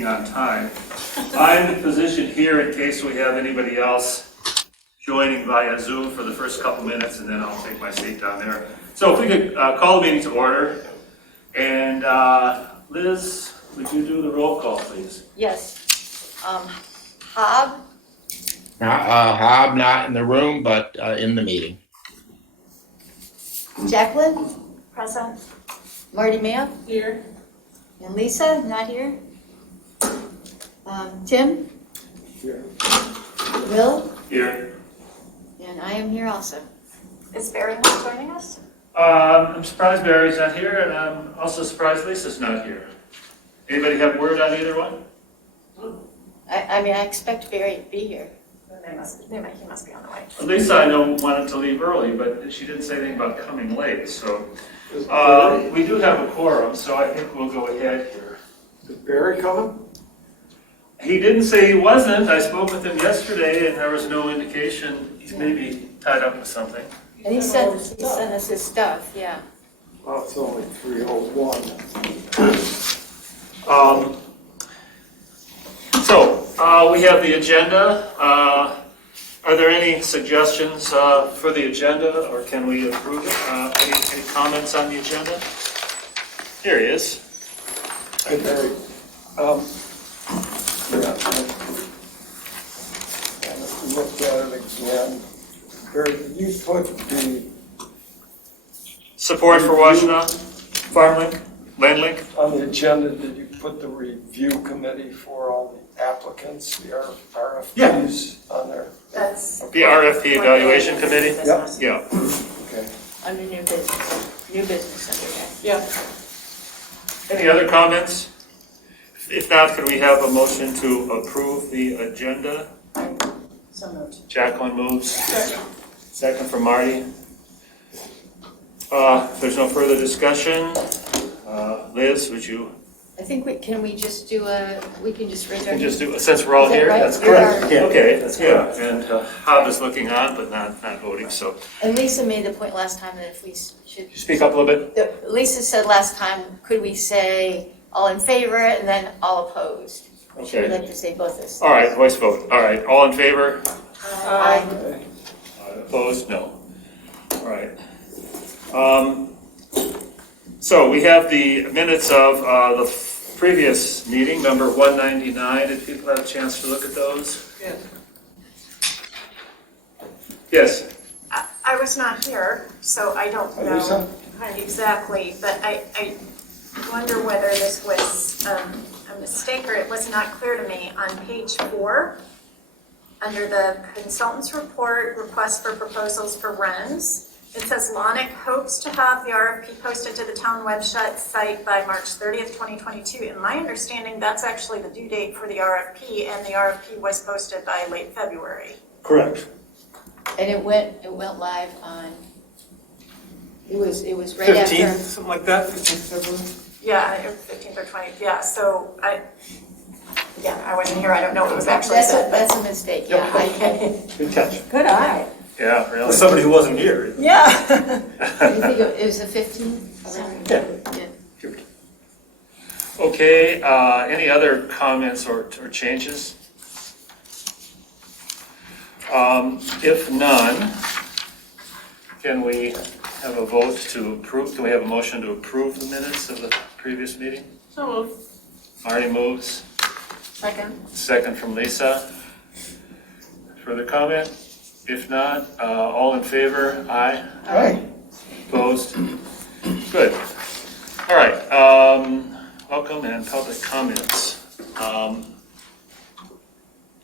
On time. I'm positioned here in case we have anybody else joining via Zoom for the first couple minutes, and then I'll take my seat down there. So if we could call the meeting to order. And Liz, would you do the roll call, please? Yes. Hobb? Hobb not in the room, but in the meeting. Jacqueline? Present. Marty Mayo? Here. And Lisa, not here? Tim? Here. Will? Here. And I am here also. Is Barry not joining us? I'm surprised Barry's not here, and I'm also surprised Lisa's not here. Anybody have word on either one? I mean, I expect Barry to be here. He must be on the way. Lisa, I know, wanted to leave early, but she didn't say anything about coming late, so. We do have a quorum, so I think we'll go ahead here. Is Barry coming? He didn't say he wasn't. I spoke with him yesterday, and there was no indication. He's maybe tied up with something. And he sent us his stuff, yeah. Well, it's only 3:01. We have the agenda. Are there any suggestions for the agenda, or can we approve it? Any comments on the agenda? Here he is. Hey, Barry. Yeah, I looked at it again. Barry, did you put the, Support for Washington Farm Land Link? on the agenda, did you put the review committee for all the applicants, the RFPs on there? That's The RFP Evaluation Committee? Yep. Yeah. Okay. Under new business. New business under there. Any other comments? If not, could we have a motion to approve the agenda? so moved. Jacqueline moves. Second from Marty. If there's no further discussion, Liz, would you? I think we can just do we can just raise our. Just do, since we're all Is that here? right? That's correct. Yeah. Okay, that's good. And Hobb is looking on, but not voting, so. And Lisa made the point last time that if we should. Speak up a little bit. Lisa said last time, could we say all in favor and then all opposed? She would Okay. like to say both those. All right, voice vote. All right, all in favor? Aye. Okay. Opposed? No. All right. So we have the minutes of the previous meeting, number 199. Did people have a chance to look at those? Yeah. Yes. I was not here, so I don't know Lisa? exactly, but I wonder whether this was a mistake or it was not clear to me. On page 4, under the consultant's report, request for proposals for RENs, it says Lonick hopes to have the RFP posted to the town website by March 30th, 2022. In my understanding, that's actually the due date for the RFP, and the RFP was posted by late February. Correct. And it went live on, it was right 15th, after. something like that, 15th February? Yeah, 15th or 20th, yeah, so I wasn't here, I don't know what was actually That's said. that's a mistake, yeah. Good catch. Good eye. Yeah, really. Somebody who wasn't here. Yeah. You think it was the 15th? Yeah. Okay, any other comments or changes? If none, can we have a vote to approve? Can we have a motion to approve the minutes of the previous meeting? So moved. Marty moves. Second. Second from Lisa. Further comment? If not, all in favor? Aye. Aye. Opposed? Good. All right. Welcome and public comments. I'm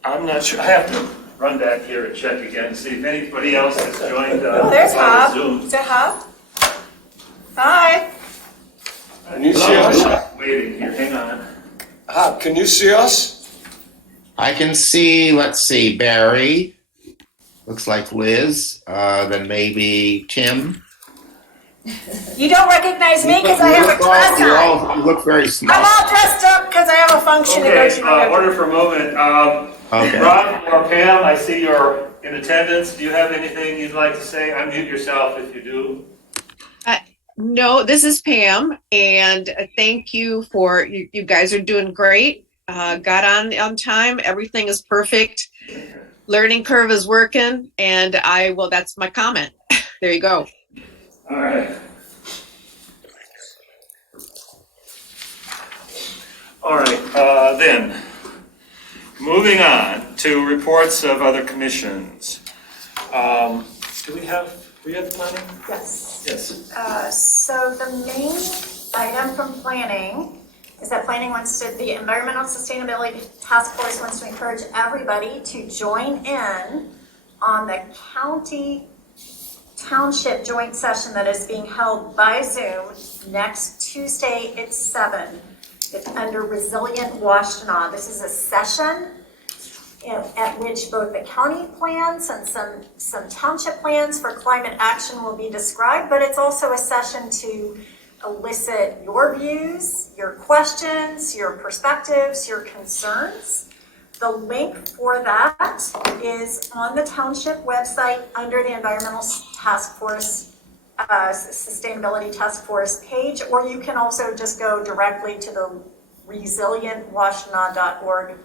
not sure. I have to run back here and check again to see if anybody else has joined. Oh, there's via Hobb. Zoom. Is that Hobb? Hi. Can you see us? Waiting here. Hang on. Hobb, can you see us? I can see, let's see, Barry. Looks like Liz. Then maybe Tim. You don't recognize me because I have a dress on. You look very I'm small. all dressed up because I have a function to go Okay. to. Order for a moment. Okay. Rob or Pam, I see you're in attendance. Do you have anything you'd like to say? Unmute yourself if you do. No, this is Pam, and thank you for, you guys are doing great. got on time. Everything is perfect. Learning curve is working, and that's my comment. There you go. All right. All right, then, moving on to reports of other commissions. Do we have planning? Yes. Yes. So the main item from planning is that the Environmental Sustainability Task Force wants to encourage everybody to join in on the county township joint session that is being held by Zoom next Tuesday at 7. It's under Resilient Washtenaw. This is a session at which both the county plans and some township plans for climate action will be described, but it's also a session to elicit your views, your questions, your perspectives, your concerns. The link for that is on the township website under the Environmental Task Force, Sustainability Task Force page, or you can also just go directly to the resilientwashtenaw.org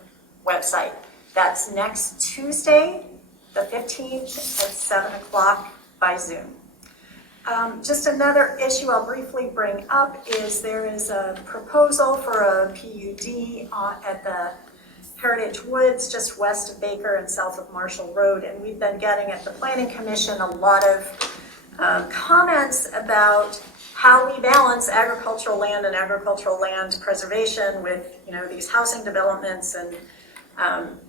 website. That's next Tuesday, the 15th at 7 o'clock by Zoom. Just another issue I'll briefly bring up is there is a proposal for a PUD at the Heritage Woods just west of Baker and south of Marshall Road, and we've been getting at the Planning Commission a lot of comments about how we balance agricultural land and agricultural land preservation with, these housing developments. And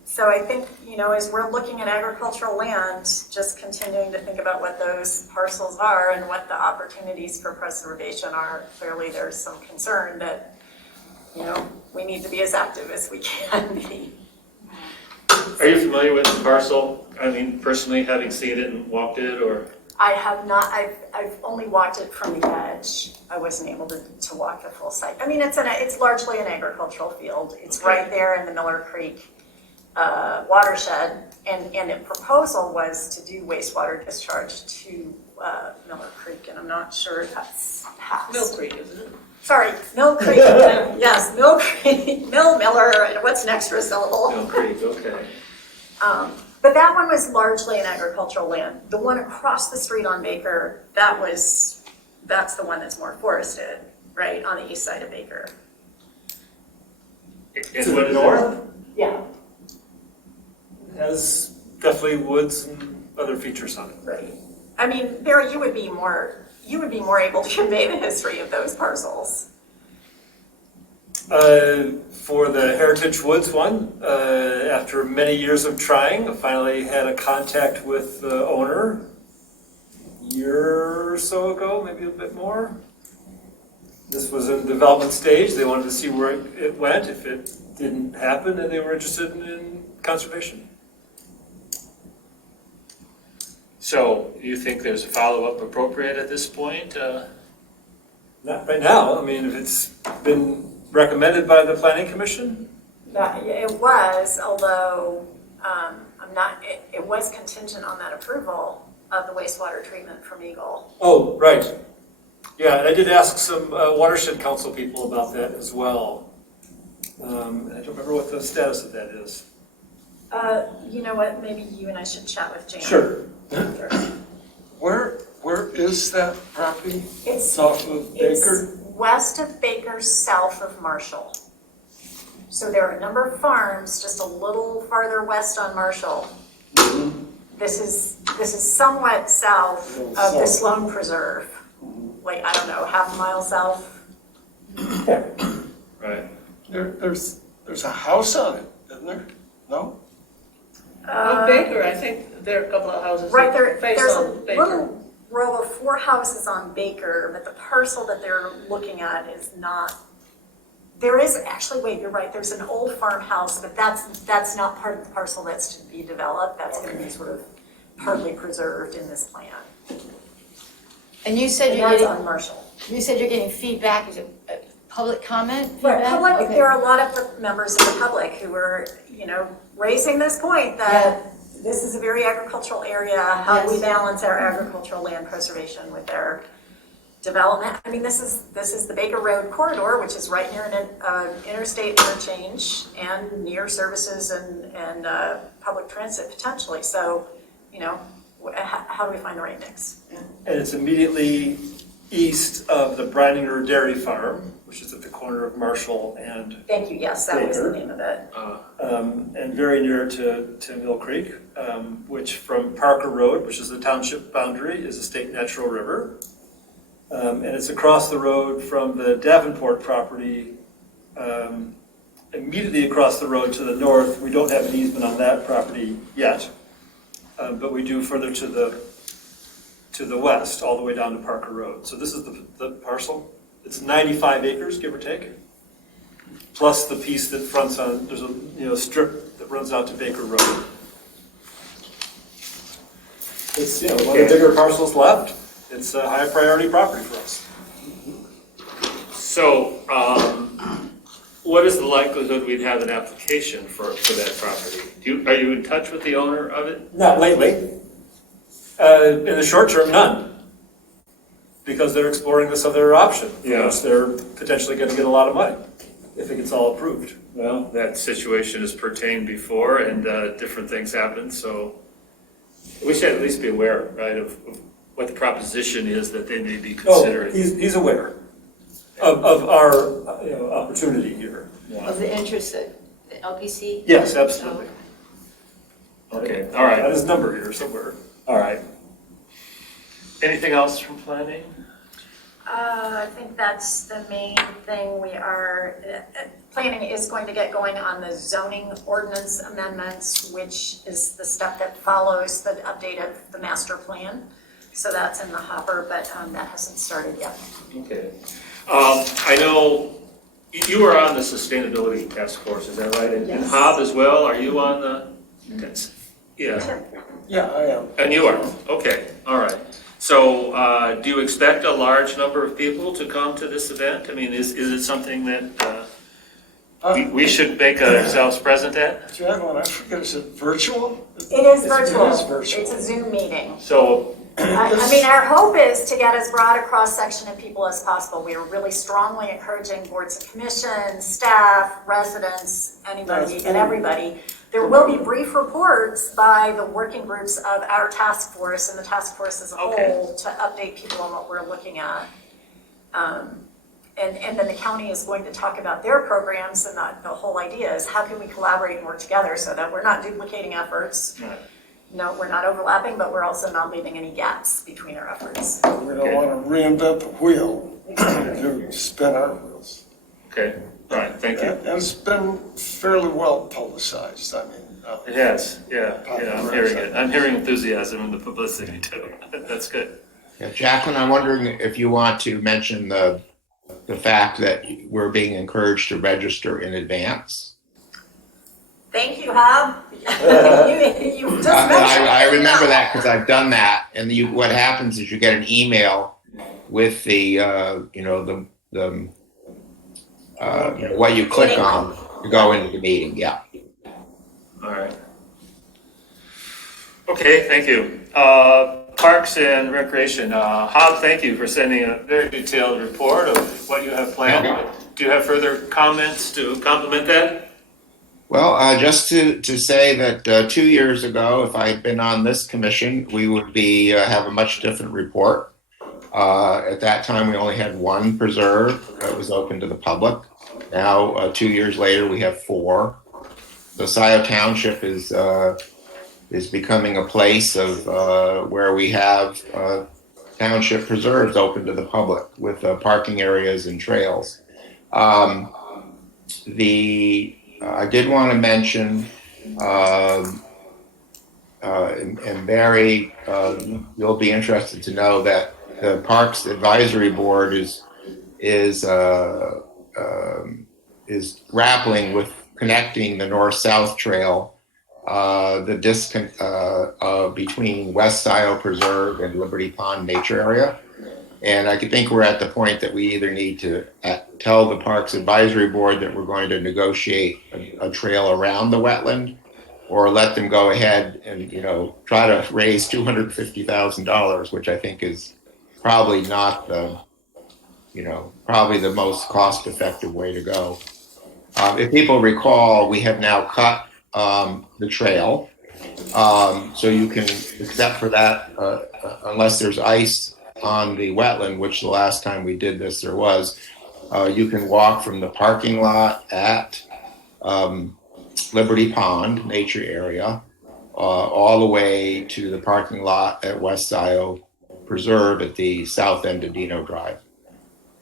so I think, as we're looking at agricultural land, just continuing to think about what those parcels are and what the opportunities for preservation are. Clearly, there's some concern that, we need to be as active as we can be. Are you familiar with the parcel? I mean, personally, having seen it and walked it, or? I have not. I've only walked it from the edge. I wasn't able to walk the full site. I mean, it's largely an agricultural field. It's right there in the Miller Creek watershed, and the proposal was to do wastewater discharge to Miller Creek, and I'm not sure if that's passed. Mill Creek, isn't it? Sorry, Mill Creek. Yes, Mill Creek, Miller. What's next for a syllable? Mill Creek, okay. But that one was largely an agricultural land. The one across the street on Baker, that's the one that's more forested, right, on the east side of Baker. To the north? Yeah. Has definitely woods and other features on it. Right. I mean, Barry, you would be more able to convey the history of those parcels. For the Heritage Woods one, after many years of trying, I finally had a contact with the owner a year or so ago, maybe a bit more. This was in the development stage. They wanted to see where it went, if it didn't happen, and they were interested in conservation. So you think there's a follow-up appropriate at this point? Not right now. I mean, if it's been recommended by the Planning Commission? It was, although it was contingent on that approval of the wastewater treatment from Eagle. Oh, right. Yeah, and I did ask some watershed council people about that as well. I don't remember what the status of that is. You know what, maybe you and I should chat with Jan. Sure. Where is that property? It's Off of Baker? west of Baker, south of Marshall. So there are a number of farms just a little farther west on Marshall. Mm-hmm. This is somewhat south of the Sloan Preserve. Like, I don't know, half a mile south. Right. There's a house on it, isn't there? No? On Baker, I think there are a couple of houses Right, that face there's a on Baker. little row of 4 houses on Baker, but the parcel that they're looking at is not. There is actually, wait, you're right, there's an old farmhouse, but that's not part of the parcel that's to be developed. That's going to be sort of partly preserved in this plan. And you said And you're that's getting, on Marshall. you said you're getting feedback, is it public comment? Right, feedback? public, Okay. there are a lot of members of the public who are, raising this point that this is a very agricultural area. How do we Yes. balance our agricultural land preservation with our development. I mean, this is the Baker Road corridor, which is right near an interstate interchange and near services and public transit potentially. So, you know, how do we find the right mix? And it's immediately east of the Brininger Dairy Farm, which is at the corner of Marshall and Thank you, yes, that was the Baker. name of it. And very near to Mill Creek, which from Parker Road, which is the township boundary, is a state natural river. And it's across the road from the Davenport property, immediately across the road to the north. We don't have an easement on that property yet, but we do further to the west, all the way down to Parker Road. So this is the parcel. It's 95 acres, give or take, plus the piece that fronts on, there's a strip that runs out to Baker Road. It's, one of the bigger parcels left. It's a high priority property for us. So, what is the likelihood we'd have an application for that property? Are you in touch with the owner of it? Not lately. In the short term, none. Because they're exploring this other option. Yeah. Which they're potentially going to get a lot of money if it gets all approved. Well, that situation has pertained before, and different things happen, so we should at least be aware, right, of what the proposition is that they may be considering. He's aware of our opportunity here. Of the interest of the LPC? Yes, absolutely. Okay, all right. Got his number here somewhere. All right. Anything else from planning? I think that's the main thing. Planning is going to get going on the zoning ordinance amendments, which is the step that follows the update of the master plan. So that's in the hopper, but that hasn't started yet. Okay. I know you were on the sustainability task force, is that right? And Yes. Hob as well, are you on the? Yeah, Yeah, I am. and you are, okay, all right. So do you expect a large number of people to come to this event? I mean, is it something that we should make ourselves present at? Jacqueline, I forget, is it virtual? It is virtual. It is virtual. It's a Zoom meeting. So, I mean, our hope is to get as broad a cross-section of people as possible. We are really strongly encouraging boards and commissions, staff, residents, anybody and everybody. There will be brief reports by the working groups of our task force and the task force as a whole to update people on what we're looking at. And then the county is going to talk about their programs, and the whole idea is how can we collaborate and work together so that we're not duplicating efforts. right. No, we're not overlapping, but we're also not leaving any gaps between our efforts. We don't want to reinvent the wheel, to spin our wheels. Okay, all right, thank you. And it's been fairly well publicized, I mean. It has, yeah, I'm hearing it. I'm hearing enthusiasm in the publicity too. That's good. Yeah, Jacqueline, I'm wondering if you want to mention the fact that we're being encouraged to register in advance. Thank you, Hob. You just mentioned I it. remember that because I've done that. And what happens is you get an email with the what you click on to go into the meeting. Yeah. All right. Okay, thank you. Parks and Recreation. Hob, thank you for sending a very detailed report of what you have planned. Okay. Do you have further comments to complement that? Well, just to say that 2 years ago, if I had been on this commission, we would be have a much different report. At that time, we only had one preserve that was open to the public. Now, 2 years later, we have 4. The Scio Township is becoming a place of where we have township preserves open to the public with parking areas and trails. I did want to mention, and Barry, you'll be interested to know that the Parks Advisory Board is grappling with connecting the north-south trail, between West Scio Preserve and Liberty Pond Nature Area. And I think we're at the point that we either need to tell the Parks Advisory Board that we're going to negotiate a trail around the wetland, or let them go ahead and try to raise $250,000, which I think is probably not the probably the most cost-effective way to go. If people recall, we have now cut the trail. So you can, except for that, unless there's ice on the wetland, which the last time we did this there was, you can walk from the parking lot at Liberty Pond Nature Area all the way to the parking lot at West Scio Preserve at the south end of Dino Drive.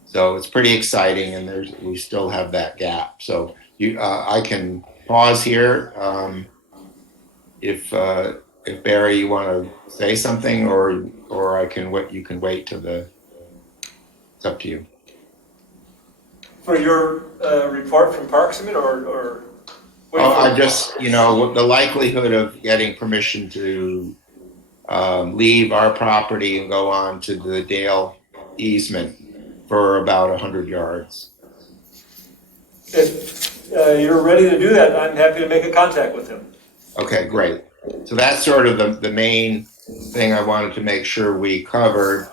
So it's pretty exciting, and we still have that gap. So I can pause here if Barry, you want to say something, or I can wait. You can wait till it's up to you. For your report from Parks, or? I just, the likelihood of getting permission to leave our property and go on to the Dale easement for about 100 yards. If you're ready to do that, I'm happy to make a contact with him. Okay, great. So that's sort of the main thing I wanted to make sure we covered.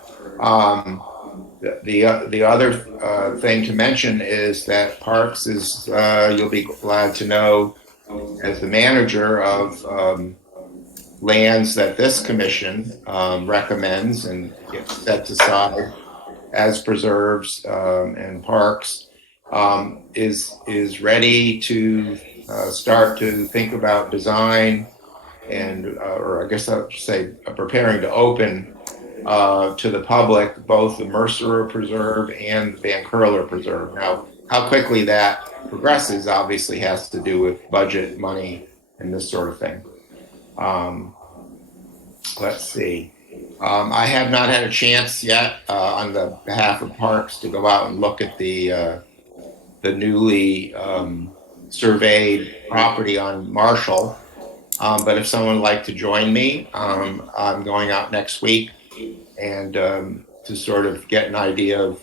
The other thing to mention is that Parks is, you'll be glad to know, as the manager of lands that this commission recommends and gets set aside as preserves and parks, is ready to start to think about design and, or I guess I would say, preparing to open to the public both the Mercer Preserve and the Van Curler Preserve. Now, how quickly that progresses obviously has to do with budget, money, and this sort of thing. Let's see. I have not had a chance yet on the behalf of Parks to go out and look at the newly surveyed property on Marshall. But if someone would like to join me, I'm going out next week and to sort of get an idea of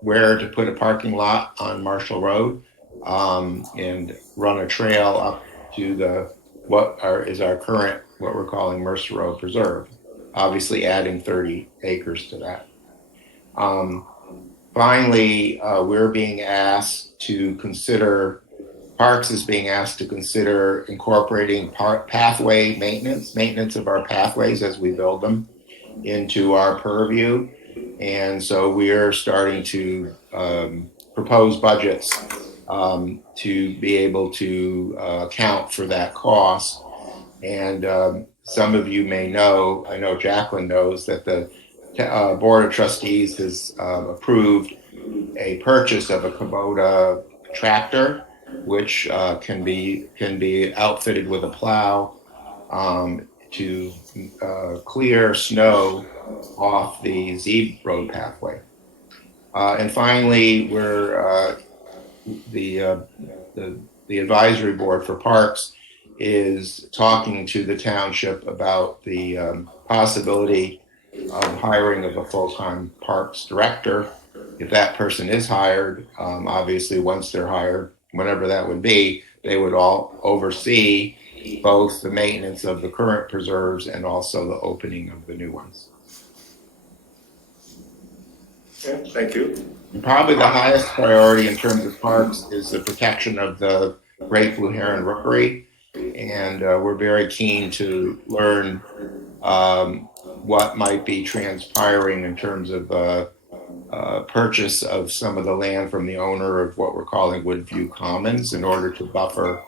where to put a parking lot on Marshall Road and run a trail up to what we're calling Mercer Road Preserve, obviously adding 30 acres to that. Finally, we're being asked to consider, Parks is being asked to consider incorporating pathway maintenance of our pathways as we build them into our purview. And so we're starting to propose budgets to be able to account for that cost. And some of you may know, I know Jacqueline knows, that the Board of Trustees has approved a purchase of a Kubota tractor, which can be outfitted with a plow to clear snow off the Z road pathway. And finally, we're the advisory board for Parks is talking to the township about the possibility of hiring of a full-time Parks director. If that person is hired, obviously once they're hired, whenever that would be, they would all oversee both the maintenance of the current preserves and also the opening of the new ones. Okay, thank you. And probably the highest priority in terms of parks is the protection of the great blue heron rookery. And we're very keen to learn what might be transpiring in terms of purchase of some of the land from the owner of what we're calling Woodview Commons in order to buffer,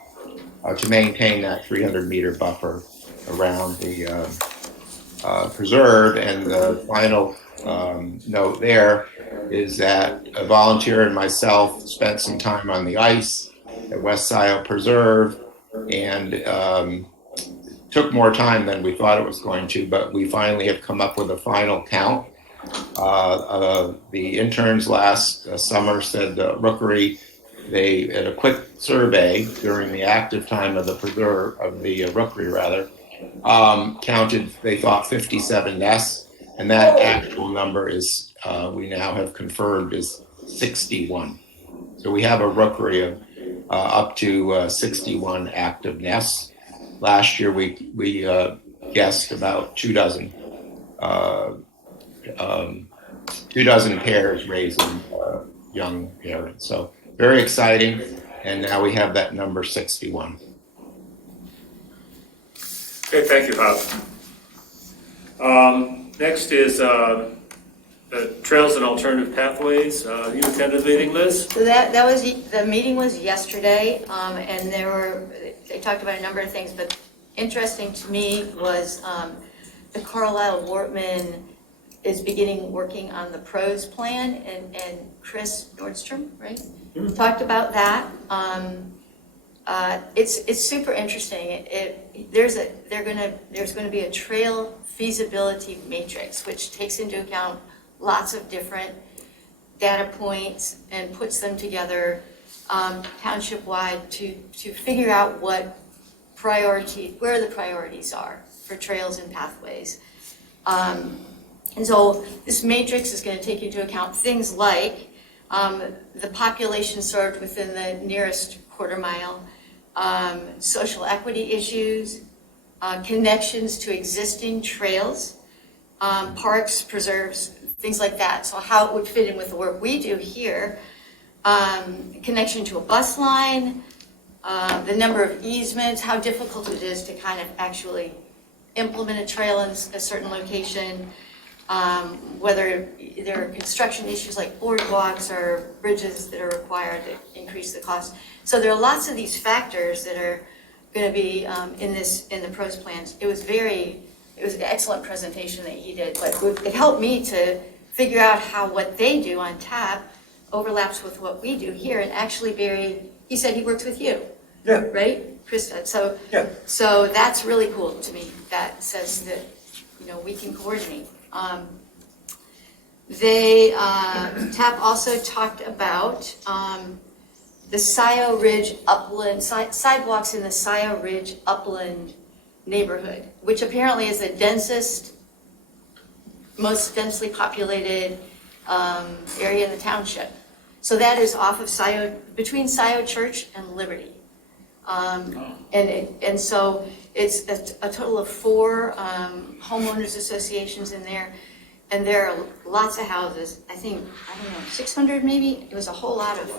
to maintain that 300-meter buffer around the preserve. And the final note there is that a volunteer and myself spent some time on the ice at West Scio Preserve, and took more time than we thought it was going to, but we finally have come up with a final count. The interns last summer said the rookery, they, at a quick survey during the active time of the preserve, of the rookery rather, counted, they thought 57 nests, and that actual number is, we now have confirmed, is 61. So we have a rookery of up to 61 active nests. Last year we guessed about 2 dozen 24 pairs raising young parents. So very exciting. And now we have that number 61. Okay, thank you, Bob. Next is the Trails and Alternative Pathways. You attended the meeting, Liz? So that was, the meeting was yesterday, and they talked about a number of things, but interesting to me was the Carlisle Wortman is beginning working on the pros plan, and Chris Nordstrom, right? Talked about that. It's super interesting. There's gonna be a trail feasibility matrix, which takes into account lots of different data points and puts them together township-wide to figure out where the priorities are for trails and pathways. And so this matrix is going to take into account things like the population served within the nearest quarter mile, social equity issues, connections to existing trails, parks, preserves, things like that. So how it would fit in with the work we do here, connection to a bus line, the number of easements, how difficult it is to kind of actually implement a trail in a certain location, whether there are construction issues like boardwalks or bridges that are required to increase the cost. So there are lots of these factors that are going to be in the pros plans. It was an excellent presentation that he did, but it helped me to figure out how what they do on tap overlaps with what we do here. And actually, Barry, he said he works with you. Yeah. Right? Krista. So, Yeah. so that's really cool to me. That says that, we can coordinate. TAP also talked about the Scio Ridge upland, sidewalks in the Scio Ridge upland neighborhood, which apparently is the most densely populated area in the township. So that is off of between Scio Church and Liberty. And so it's a total of 4 homeowners associations in there, and there are lots of houses. I don't know, 600 maybe. It was a whole lot of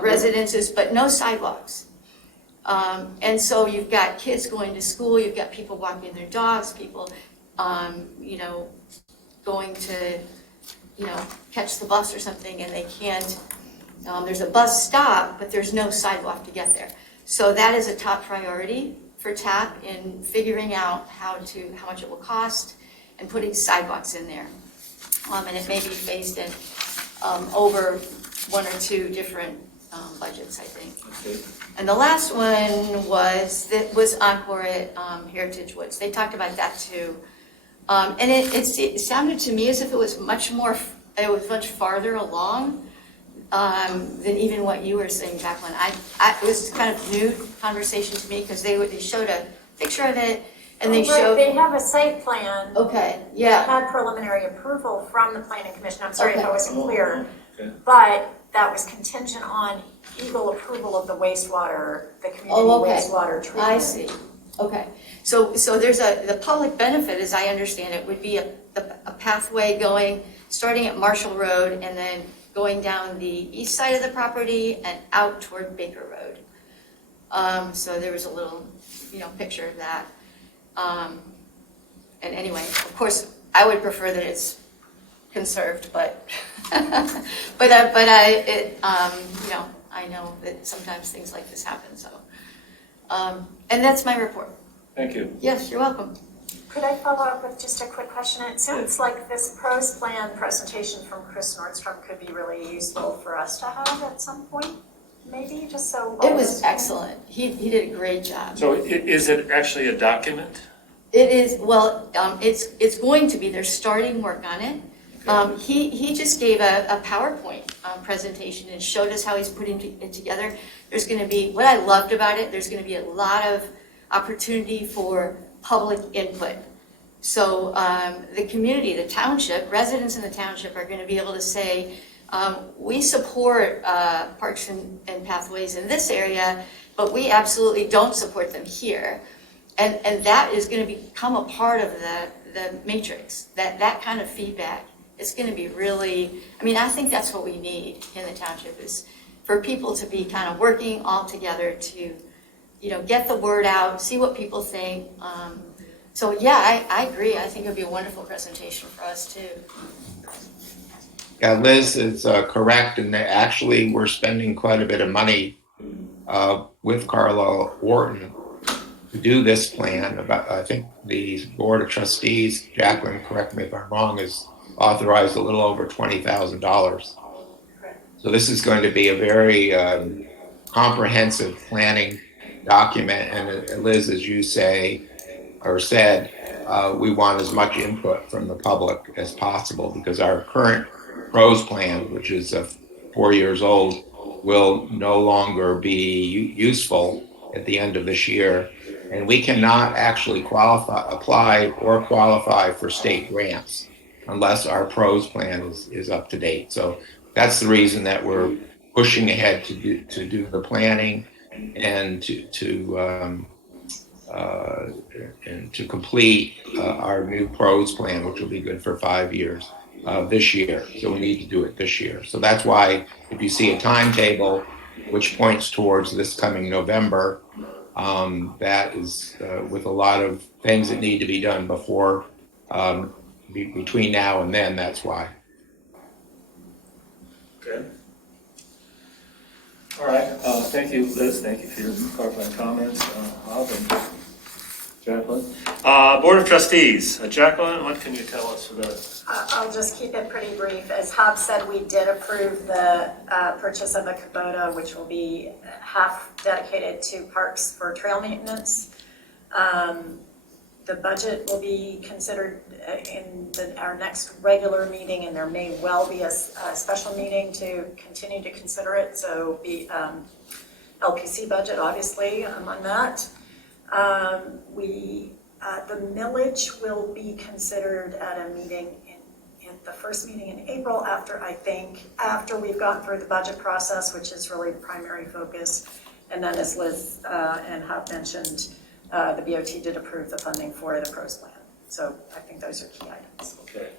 residences, but no sidewalks. And so you've got kids going to school, you've got people walking their dogs, people, going to, catch the bus or something, and they can't. There's a bus stop, but there's no sidewalk to get there. So that is a top priority for TAP in figuring out how much it will cost and putting sidewalks in there. And it may be phased in over 1 or 2 different budgets, I think. Okay. And the last one was Encore at Heritage Woods. They talked about that too. And it sounded to me as if it was much farther along than even what you were saying, Jacqueline. It was kind of new conversation to me because they showed a picture of it and they showed. They have a site plan. Okay, They yeah. had preliminary approval from the planning commission. I'm sorry if I wasn't clear. Okay. But that was contingent on Eagle approval of the wastewater, the community wastewater treatment. I see. Okay. So there's the public benefit, as I understand it, would be a pathway starting at Marshall Road and then going down the east side of the property and out toward Baker Road. So there was a little, picture of that. And anyway, of course, I would prefer that it's conserved, but I know that sometimes things like this happen. So, and that's my report. Thank you. Yes, you're welcome. Could I follow up with just a quick question? It sounds like this pros plan presentation from Chris Nordstrom could be really useful for us to have at some point, maybe, just so. It was excellent. He did a great job. So is it actually a document? It is, well, it's going to be, they're starting work on it. He just gave a PowerPoint presentation and showed us how he's putting it together. There's going to be, what I loved about it, there's going to be a lot of opportunity for public input. So the community, the township, residents in the township are going to be able to say, we support parks and pathways in this area, but we absolutely don't support them here. And that is going to become a part of the matrix. That kind of feedback It's gonna be really, I mean, I think that's what we need in the township, is for people to be kind of working all together to, you know, get the word out, see what people think. So yeah, I agree. I think it'd be a wonderful presentation for us too. Yeah, Liz is correct, and that actually we're spending quite a bit of money with Carla Wharton to do this plan. About, I think the Board of Trustees, Jacqueline, correct me if I'm wrong, is authorized a little over $20,000. So this is going to be a very comprehensive planning document, and Liz, as you say or said, we want as much input from the public as possible, because our current PROS plan, which is 4 years old, will no longer be useful at the end of this year, and we cannot actually apply for state grants unless our PROS plan is up to date. So that's the reason that we're pushing ahead to do the planning and to complete our new PROS plan, which will be good for 5 years this year. So we need to do it this year. So that's why if you see a timetable which points towards this coming November, that is with a lot of things that need to be done before between now and then. That's why. Okay. All right, thank you, Liz. Thank you for your clarifying comments. Bob and Jacqueline. Board of Trustees. Jacqueline, what can you tell us for that? I'll just keep it pretty brief. As Hob said, we did approve the purchase of a Kubota, which will be half dedicated to parks for trail maintenance. The budget will be considered in our next regular meeting, and there may well be a special meeting to continue to consider it. So be LPC budget, obviously, among that. The millage will be considered at a meeting in the first meeting in April after we've gone through the budget process, which is really the primary focus. And then, as Liz and Hob mentioned, the BOT did approve the funding for the PROS plan. So I think those are key items. Okay.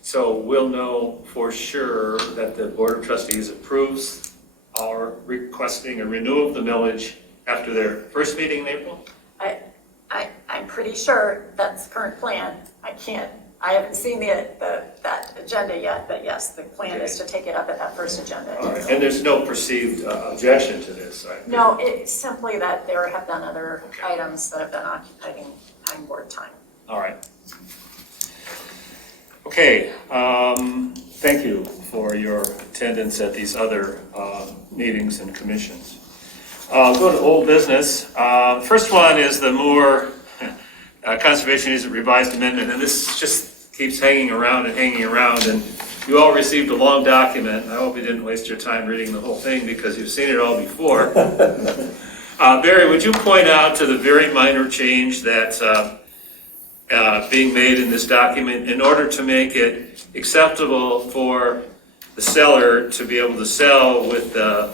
So we'll know for sure that the Board of Trustees approves our requesting a renewal of the millage after their first meeting in April? I'm pretty sure that's the current plan. I haven't seen that agenda yet, but yes, the plan is to take it up at that first agenda. All right. And there's no perceived objection to this, right? No, it's simply that there have been other items that have been occupying board time. All right. Okay, thank you for your attendance at these other meetings and commissions. I'll go to old business. First one is the Moore Conservation Easement Revised Amendment, and this just keeps hanging around, and you all received a long document. I hope you didn't waste your time reading the whole thing because you've seen it all before. Barry, would you point out to the very minor change that's being made in this document in order to make it acceptable for the seller to be able to sell with the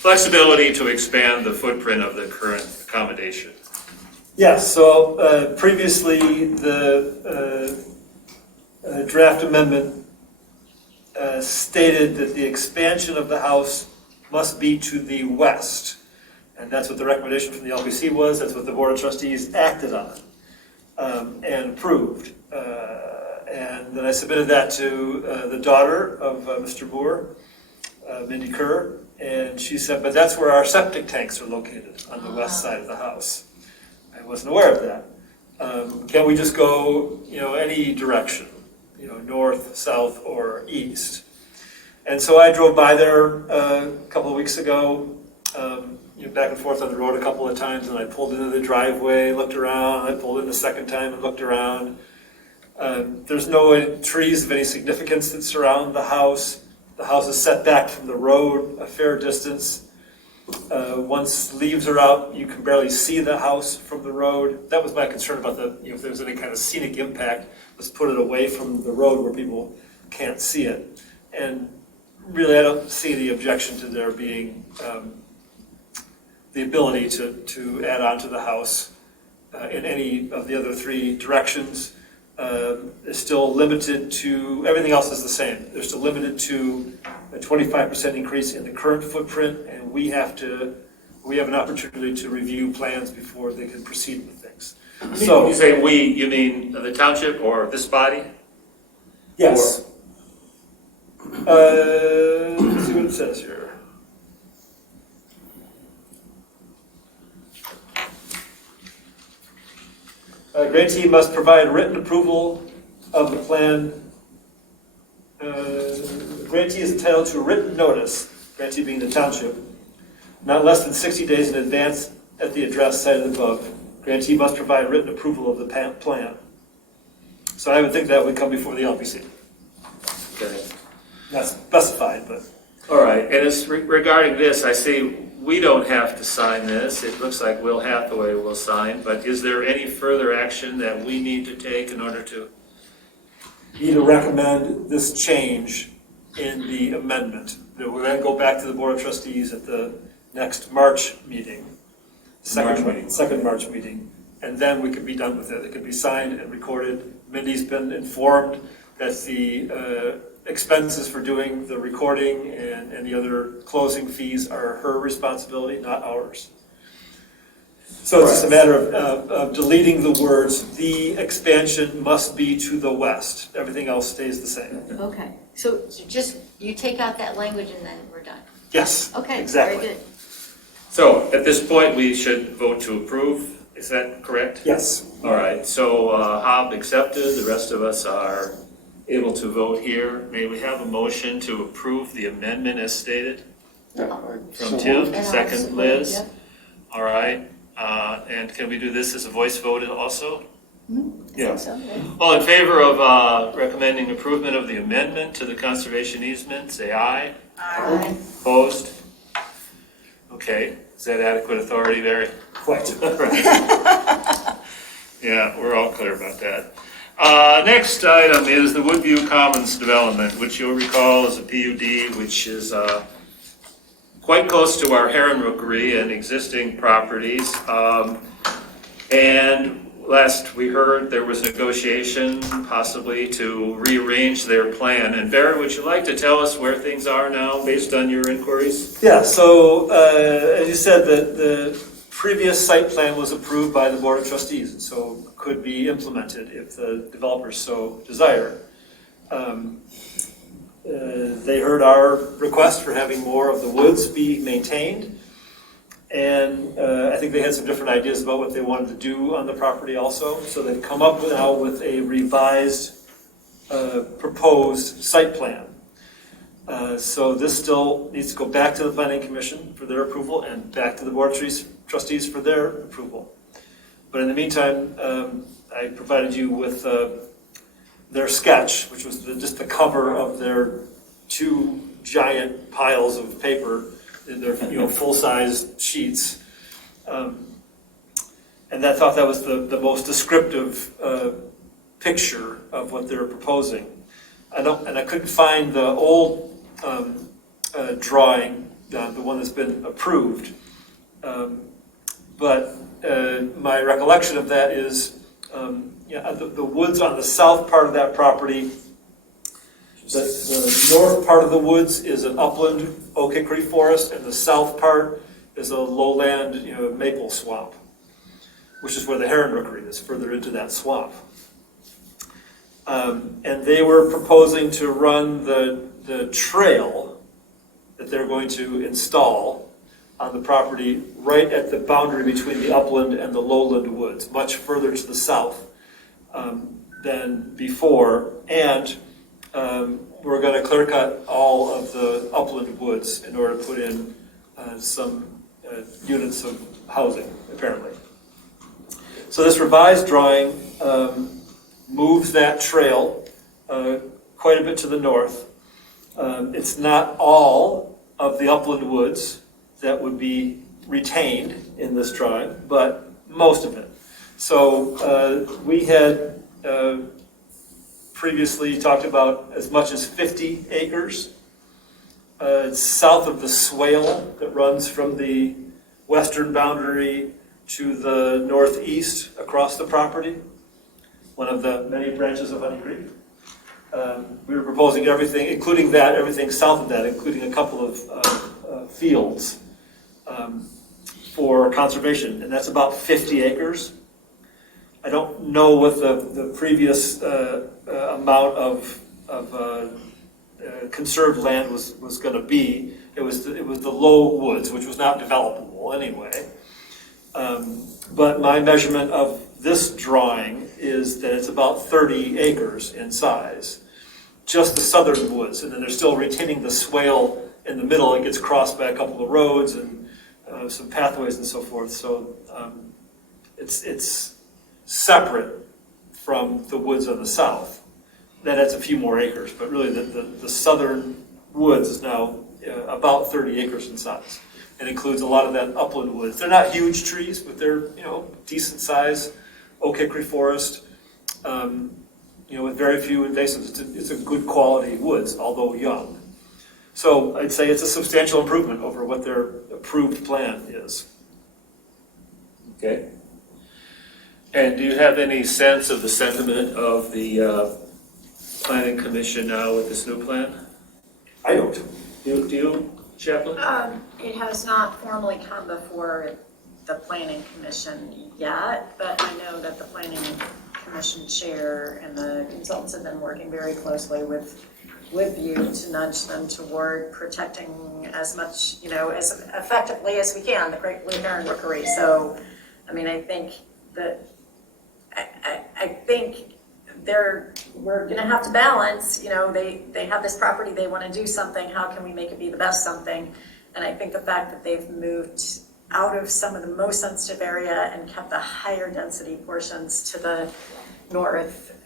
flexibility to expand the footprint of the current accommodation? Yes, so previously the draft amendment stated that the expansion of the house must be to the west. And that's what the recommendation from the LPC was. That's what the Board of Trustees acted on and approved. And then I submitted that to the daughter of Mr. Moore, Mindy Kerr, and she said, but that's where our septic tanks are located, on the west side of the house. I wasn't aware of that. Can we just go, any direction, north, south, or east? And so I drove by there a couple of weeks ago, back and forth on the road a couple of times, and I pulled into the driveway, looked around, I pulled in the second time and looked around. There's no trees of any significance that surround the house. The house is set back from the road a fair distance. Once leaves are out, you can barely see the house from the road. That was my concern about if there was any kind of scenic impact, let's put it away from the road where people can't see it. And really, I don't see any objection to there being the ability to add on to the house in any of the other three directions. is still limited to, everything else is the same. They're still limited to a 25% increase in the current footprint, and we have an opportunity to review plans before they can proceed with things. So, You say we, you mean the township or this body? yes. Let's see what it says here. Grantee must provide written approval of the plan. Grantee is entitled to a written notice, grantee being the township, not less than 60 days in advance at the address cited above. Grantee must provide written approval of the plan. So I would think that would come before the LPC. Okay. Not specified, but. All right, and as regarding this, I see we don't have to sign this. It looks like Will Hathaway will sign, but is there any further action that we need to take in order to? Need to recommend this change in the amendment. We're going to go back to the Board of Trustees at the next March meeting. Second March meeting. And then we could be done with it. It could be signed and recorded. Mindy's been informed that the expenses for doing the recording and any other closing fees are her responsibility, not ours. So it's just a matter of deleting the words, the expansion must be to the west. Everything else stays the same. Okay, so just, you take out that language and then we're done. Yes, Okay, exactly. very good. So at this point, we should vote to approve. Is that correct? Yes. All right, so Hob accepted. The rest of us are able to vote here. May we have a motion to approve the amendment as stated? From Tim, And I'll second support, Liz. yep. All right, and can we do this as a voice vote also? Yeah. So, yeah. All in favor of recommending approval of the amendment to the conservation easement, say aye. Aye. Opposed? Okay, is that adequate authority, Barry? Quite. Yeah, we're all clear about that. Next item is the Woodview Commons development, which you'll recall is a PUD, which is quite close to our Heron Rookery and existing properties. And last we heard, there was negotiation possibly to rearrange their plan. And Barry, would you like to tell us where things are now based on your inquiries? Yeah, so as you said, the previous site plan was approved by the Board of Trustees, and so could be implemented if the developers so desire. They heard our request for having more of the woods be maintained, and I think they had some different ideas about what they wanted to do on the property also. So they've come up now with a revised proposed site plan. So this still needs to go back to the Planning Commission for their approval and back to the Board of Trustees for their approval. But in the meantime, I provided you with their sketch, which was just the cover of their two giant piles of paper in their full-size sheets. And I thought that was the most descriptive picture of what they're proposing. And I couldn't find the old drawing, the one that's been approved. But my recollection of that is the woods on the south part of that property, the north part of the woods is an upland oak hickory forest, and the south part is a lowland maple swamp, which is where the Heron Rookery is, further into that swamp. And they were proposing to run the trail that they're going to install on the property right at the boundary between the upland and the lowland woods, much further to the south than before. And we're going to clear cut all of the upland woods in order to put in some units of housing, apparently. So this revised drawing moves that trail quite a bit to the north. It's not all of the upland woods that would be retained in this drawing, but most of it. So we had previously talked about as much as 50 acres. It's south of the swale that runs from the western boundary to the northeast across the property. one of the many branches of Honey Creek. We were proposing everything, including that, everything south of that, including a couple of fields for conservation, and that's about 50 acres. I don't know what the previous amount of conserved land was going to be. It was the low woods, which was not developable anyway. But my measurement of this drawing is that it's about 30 acres in size, just the southern woods, and then they're still retaining the swale in the middle. It gets crossed by a couple of roads and some pathways and so forth. So it's separate from the woods on the south. That adds a few more acres, but really the southern woods is now about 30 acres in size. It includes a lot of that upland woods. They're not huge trees, but they're decent size oak hickory forest. With very few invasives. It's a good quality woods, although young. So I'd say it's a substantial improvement over what their approved plan is. Okay. And do you have any sense of the sentiment of the planning commission now with this new plan? I don't. Do you, Chaplain? It has not formally come before the planning commission yet, but I know that the planning commission chair and the consultants have been working very closely with Woodview to nudge them toward protecting as much, as effectively as we can, the Great Blue Heron Rookery. So, I think that I think we're going to have to balance, they have this property, they want to do something, how can we make it be the best something? And I think the fact that they've moved out of some of the most sensitive area and kept the higher density portions to the north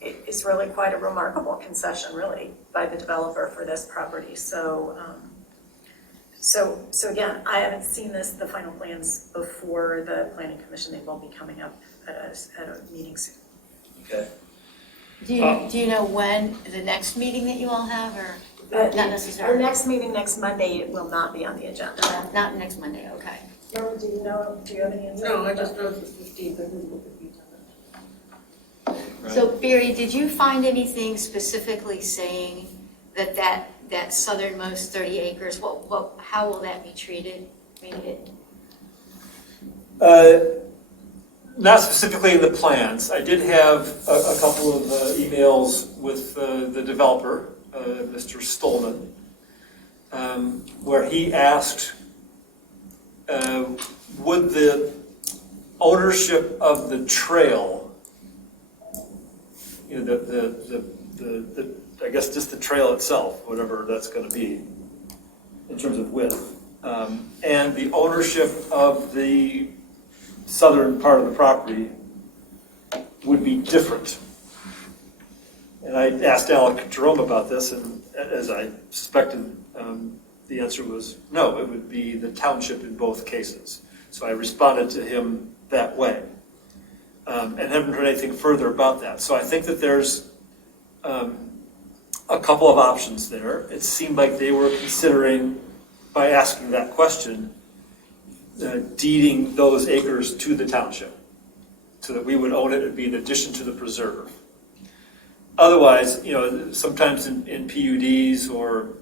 is really quite a remarkable concession, really, by the developer for this property. So again, I haven't seen the final plans before the planning commission. They will be coming up at a meeting soon. Okay. Do you know when the next meeting that you all have, or not Our necessarily? next meeting next Monday will not be on the agenda. Not next Monday, okay. Norma, do you have any insight? No, I just know it's the 15th, I didn't look at the agenda. Right. So Barry, did you find anything specifically saying that southernmost 30 acres, how will that be treated? Not specifically in the plans. I did have a couple of emails with the developer, Mr. Stolman, where he asked, would the ownership of the trail, I guess just the trail itself, whatever that's going to be in terms of width, and the ownership of the southern part of the property would be different. And I asked Alec Jerome about this, and as I suspected, the answer was no, it would be the township in both cases. So I responded to him that way, and haven't heard anything further about that. So I think that there's a couple of options there. It seemed like they were considering, by asking that question, deeding those acres to the township so that we would own it and be in addition to the preserve. Otherwise, sometimes in PUDs or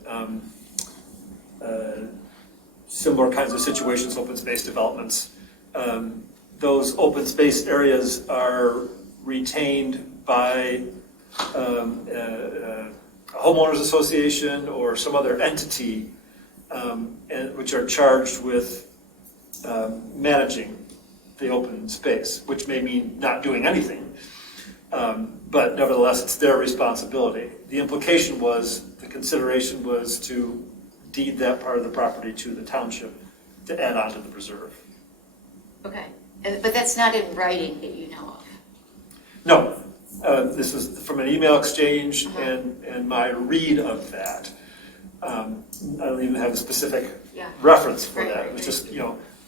similar kinds of situations, open space developments, those open space areas are retained by a homeowners association or some other entity, which are charged with managing the open space, which may mean not doing anything, but nevertheless, it's their responsibility. The implication was, the consideration was to deed that part of the property to the township to add on to the preserve. Okay, but that's not in writing that you know of? No, this was from an email exchange and my read of that. I don't even have a specific reference for that. It was just,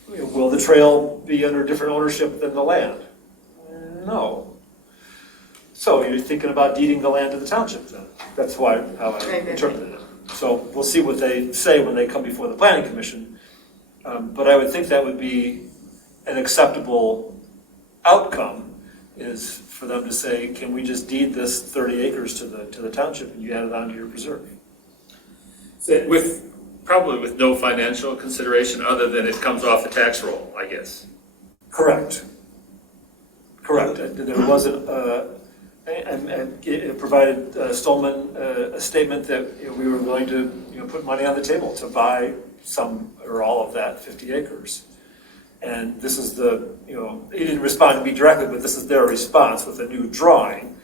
will the trail be under different ownership than the land? No. So you're thinking about deeding the land to the township then. That's how I interpreted it. So we'll see what they say when they come before the planning commission. But I would think that would be an acceptable outcome. is for them to say, can we just deed this 30 acres to the township and you add it onto your preserve? Probably with no financial consideration other than it comes off the tax roll, I guess. Correct. There wasn't, and it provided Stolman a statement that we were willing to, put money on the table to buy some or all of that 50 acres. And this is he didn't respond to me directly, but this is their response with a new drawing.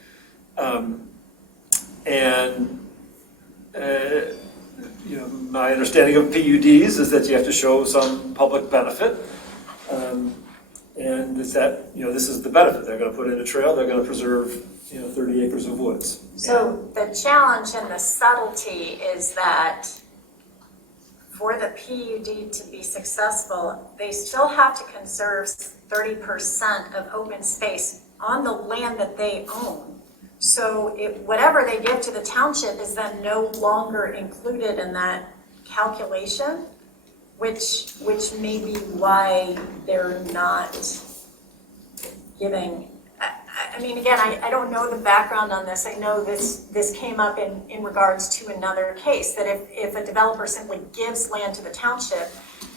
My understanding of PUDs is that you have to show some public benefit. And is that, this is the benefit. They're going to put in a trail, they're going to preserve, 30 acres of woods. So the challenge and the subtlety is that for the PUD to be successful, they still have to conserve 30% of open space on the land that they own. So whatever they give to the township is then no longer included in that calculation, which may be why they're not giving. I mean, again, I don't know the background on this. I know this came up in regards to another case, that if a developer simply gives land to the township,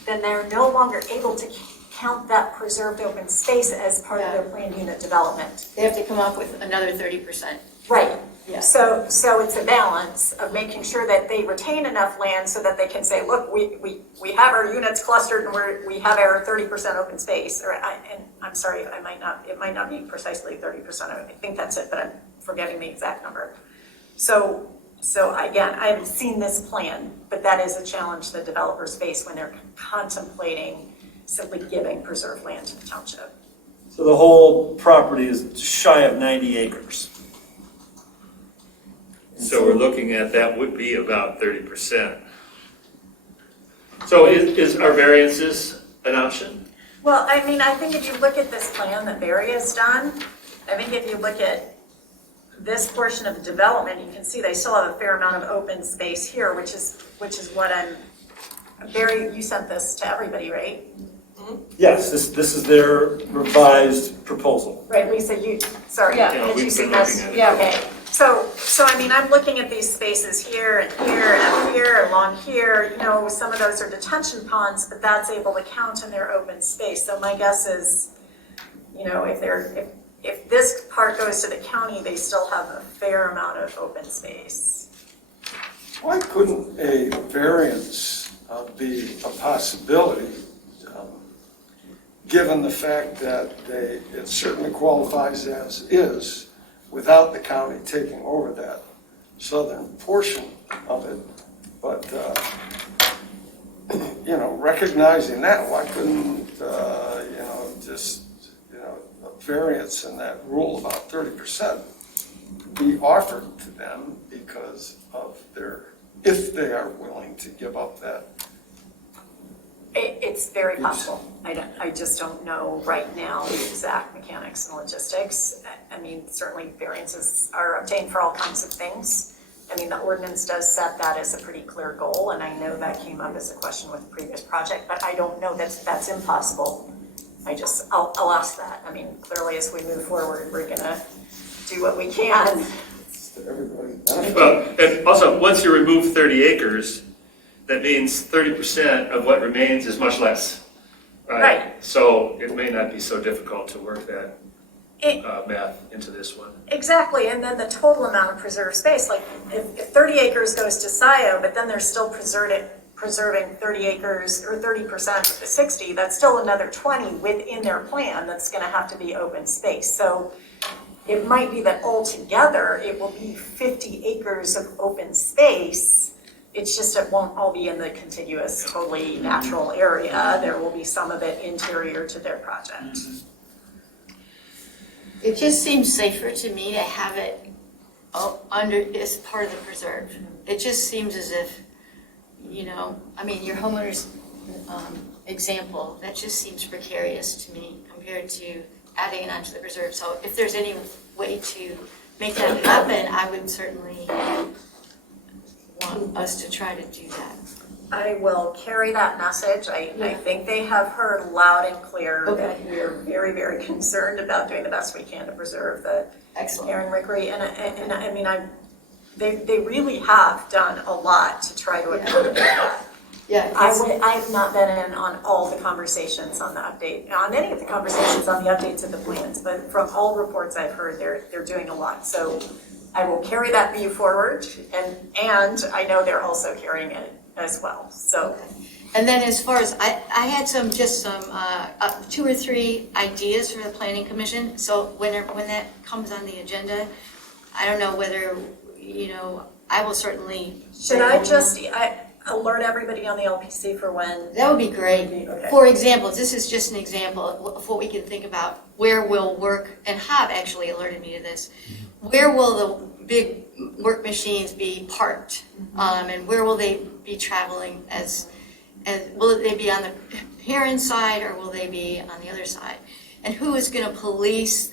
then they're no longer able to count that preserved open space as part of their planned unit development. They have to come up with another 30%. Right. Yeah. So it's a balance of making sure that they retain enough land so that they can say, look, we have our units clustered and we have our 30% open space. And I'm sorry, it might not be precisely 30%. I think that's it, but I'm forgetting the exact number. So again, I haven't seen this plan, but that is a challenge that developers face when they're contemplating simply giving preserved land to the township. So the whole property is shy of 90 acres. So we're looking at that would be about 30%. So is our variances an option? Well, I mean, I think if you look at this plan that Barry has done, I think if you look at this portion of the development, you can see they still have a fair amount of open space here, which is what Barry, you sent this to everybody, right? Yes, this is their revised proposal. Right, Lisa, sorry, Yeah. Yeah, did you we've see been this? looking at it. Yeah, okay. So I mean, I'm looking at these spaces here and here and up here, along here, some of those are detention ponds, but that's able to count in their open space. So my guess is, if this part goes to the county, they still have a fair amount of open space. Why couldn't a variance be a possibility, given the fact that it certainly qualifies as is, without the county taking over that southern portion of it? But, recognizing that, why couldn't, a variance in that rule about 30% be offered to them because of if they are willing to give up that? It's very possible. I just don't know right now the exact mechanics and logistics. I mean, certainly variances are obtained for all kinds of things. I mean, the ordinance does set that as a pretty clear goal, and I know that came up as a question with the previous project, but I don't know that's impossible. I'll ask that. I mean, clearly as we move forward, we're gonna do what we can. Well, and also, once you remove 30 acres, that means 30% of what remains is much less. Right. So it may not be so difficult to work that math into this one. Exactly, and then the total amount of preserved space, like if 30 acres goes to Scio, but then they're still preserving 30 acres or 30% of the 60, that's still another 20 within their plan that's gonna have to be open space. So it might be that altogether it will be 50 acres of open space. It's just it won't all be in the contiguous, totally natural area. There will be some of it interior to their project. It just seems safer to me to have it under as part of the preserve. It just seems as if, your homeowner's example, that just seems precarious to me compared to adding it onto the preserve. So if there's any way to make that happen, I would certainly want us to try to do that. I will carry that message. I think they have heard loud and clear that Okay. we are very, very concerned about doing the best we can to preserve the Excellent. Heron Rickery. And I mean, they really have done a lot to try to accommodate that. Yeah. I have not been in on all the conversations on the update, on any of the conversations on the updates of the plans, but from all reports I've heard, they're doing a lot. So I will carry that view forward, and I know they're also carrying it as well, so. And then as far as, I had some 2 or 3 ideas for the planning commission. So when that comes on the agenda, I don't know whether, I will certainly. Should I just, alert everybody on the LPC for when? That would be great. Okay. For example, this is just an example of what we can think about, where will work, and Hob actually alerted me to this, where will the big work machines be parked? And where will they be traveling and will they be on the Heron side or will they be on the other side? And who is going to police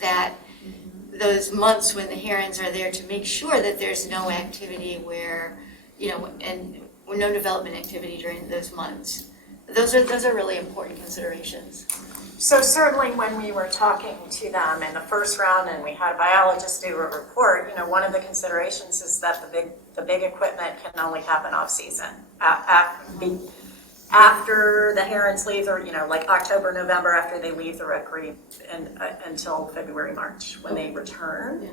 those months when the herons are there to make sure that there's no activity where, and no development activity during those months? Those are really important considerations. So certainly when we were talking to them in the first round and we had a biologist do a report, one of the considerations is that the big equipment can only happen off season. After the herons leave, or like October, November, after they leave the rickery, and until February, March when they return.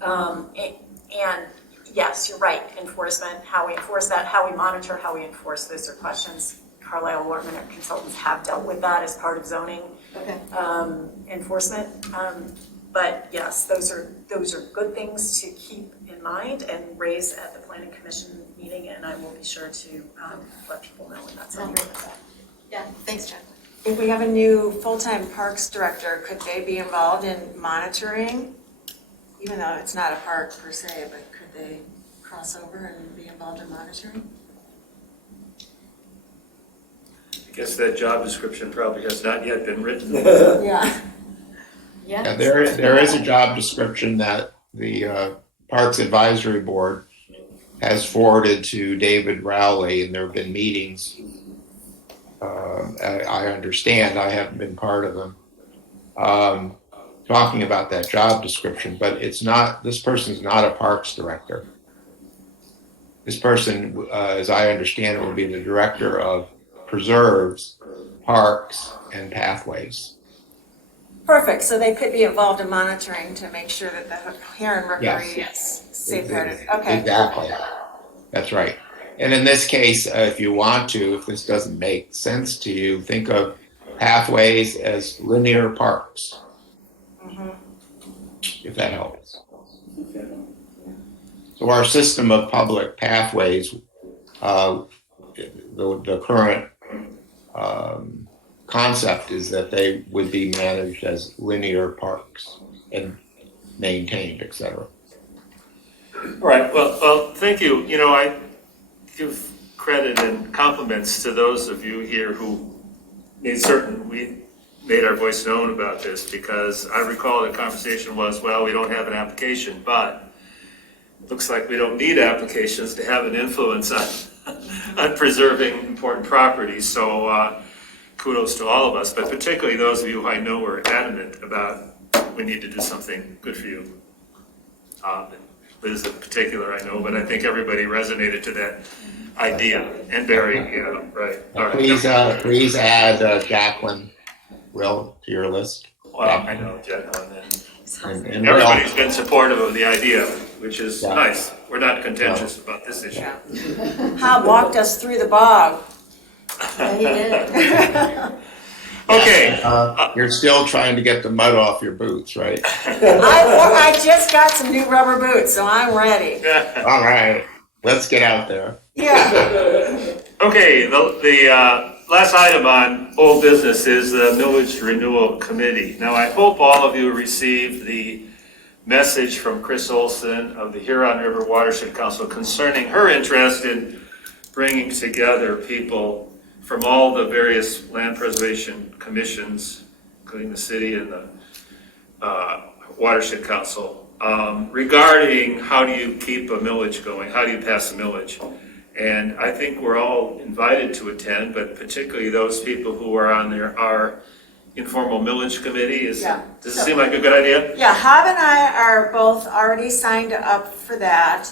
And yes, you're right. Enforcement, how we enforce that, how we monitor, how we enforce. Those are questions Carlisle Wortman, our consultants, have dealt with that as part of zoning enforcement. But yes, those are good things to keep in mind and raise at the planning commission meeting, and I will be sure to let people know when that's on. Yeah, thanks, John. If we have a new full-time parks director, could they be involved in monitoring? Even though it's not a park per se, but could they cross over and be involved in monitoring? I guess that job description probably has not yet been written. Yeah. Yeah, there is a job description that the Parks Advisory Board has forwarded to David Rowley, and there have been meetings. I understand, I haven't been part of them, talking about that job description, but this person's not a parks director. This person, as I understand it, will be the director of preserves, parks, and pathways. Perfect, so they could be involved in monitoring to make sure that the Heron Rickery is safeguarded. Okay. Exactly. That's right. And in this case, if you want to, if this doesn't make sense to you, think of pathways as linear parks. If that helps. So our system of public pathways, the current concept is that they would be managed as linear parks and maintained, et cetera. Right, well, thank you. I give credit and compliments to those of you here who made certain we made our voice known about this, because I recall the conversation was, well, we don't have an application, but it looks like we don't need applications to have an influence on preserving important properties. So kudos to all of us, but particularly those of you who I know were adamant about we need to do something good for you. Liz in particular, I know, but I think everybody resonated to that idea. And Barry, right. All right. Please add Jacqueline, Will, to your list. Well, I know Jacqueline. And Everybody's been supportive of the idea, which is nice. We're not contentious about this issue. Yeah. Hob walked us through the bog. Yeah, he did. Okay. You're still trying to get the mud off your boots, right? I just got some new rubber boots, so I'm ready. All right, let's get out there. Yeah. Okay, the last item on old business is the Millage Renewal Committee. Now, I hope all of you received the message from Chris Olson of the Huron River Watershed Council concerning her interest in bringing together people from all the various land preservation commissions, including the city and the Watershed Council, regarding how do you keep a millage going, how do you pass a millage. And I think we're all invited to attend, but particularly those people who are on our informal millage committee. Yeah. Does it seem like a good idea? Yeah, Hob and I are both already signed up for that.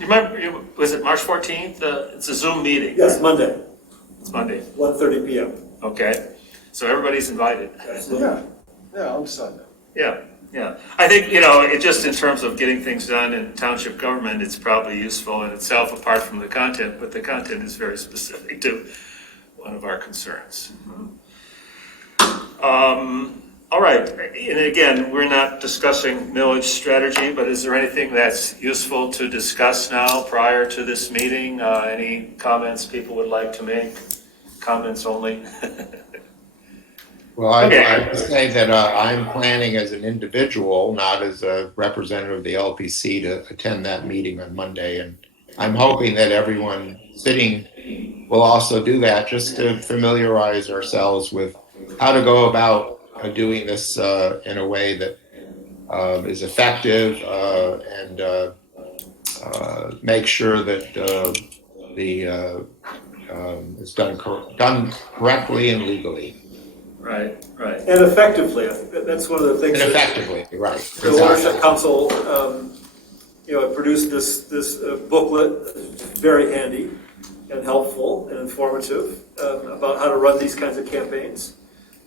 You remember, was it March 14th? It's a Zoom meeting. Yes, Monday, It's Monday. 1:30 PM. Okay. So everybody's invited. Yeah, yeah, I'm signed up. Yeah, yeah. I think, it just in terms of getting things done in township government, it's probably useful in itself apart from the content, but the content is very specific to one of our concerns. All right, and again, we're not discussing millage strategy, but is there anything that's useful to discuss now prior to this meeting? Any comments people would like to make? Comments only? Well, Okay. I would say that I'm planning as an individual, not as a representative of the LPC, to attend that meeting on Monday. And I'm hoping that everyone sitting will also do that, just to familiarize ourselves with how to go about doing this in a way that is effective and make sure that it's done correctly and legally. Right. And effectively, I think that's one of the things And that effectively, right. the Watershed Council, produced this booklet, very handy and helpful and informative about how to run these kinds of campaigns.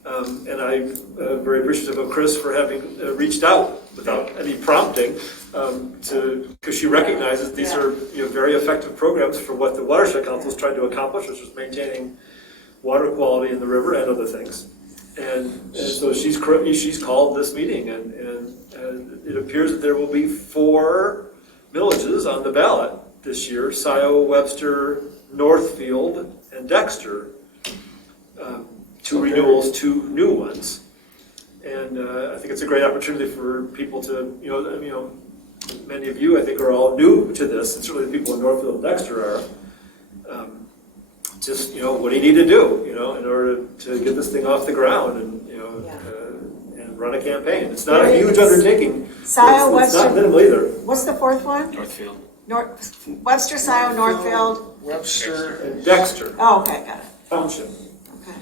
And I'm very appreciative of Chris for having reached out without any prompting because she recognizes these are very effective programs for what the Watershed Council is trying to accomplish, which is maintaining water quality in the river and other things. And so she's called this meeting, and it appears that there will be 4 villages on the ballot this year: Scio, Webster, Northfield, and Dexter. 2 renewals, 2 new ones. And I think it's a great opportunity for people to, many of you I think are all new to this, and certainly the people in Northfield and Dexter are. What do you need to do, in order to get this thing off the ground and, and run a campaign. It's not a huge undertaking. Scio, It's Webster. not minimal either. What's the 4th one? Northfield. Webster, Scio, Northfield. Webster. And Dexter Oh, okay, got it. Township. Okay.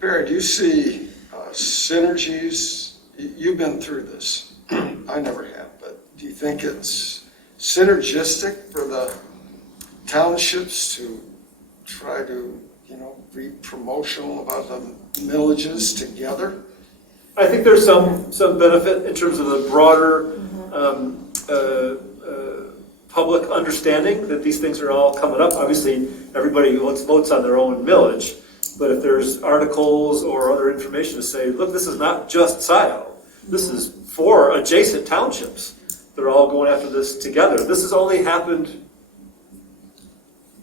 Barry, do you see synergies? You've been through this. I never have, but do you think it's synergistic for the townships to try to, be promotional about the millages together? I think there's some benefit in terms of the broader public understanding that these things are all coming up. Obviously, everybody votes on their own millage, but if there's articles or other information to say, look, this is not just Scio. This is 4 adjacent townships. They're all going after this together. This has only happened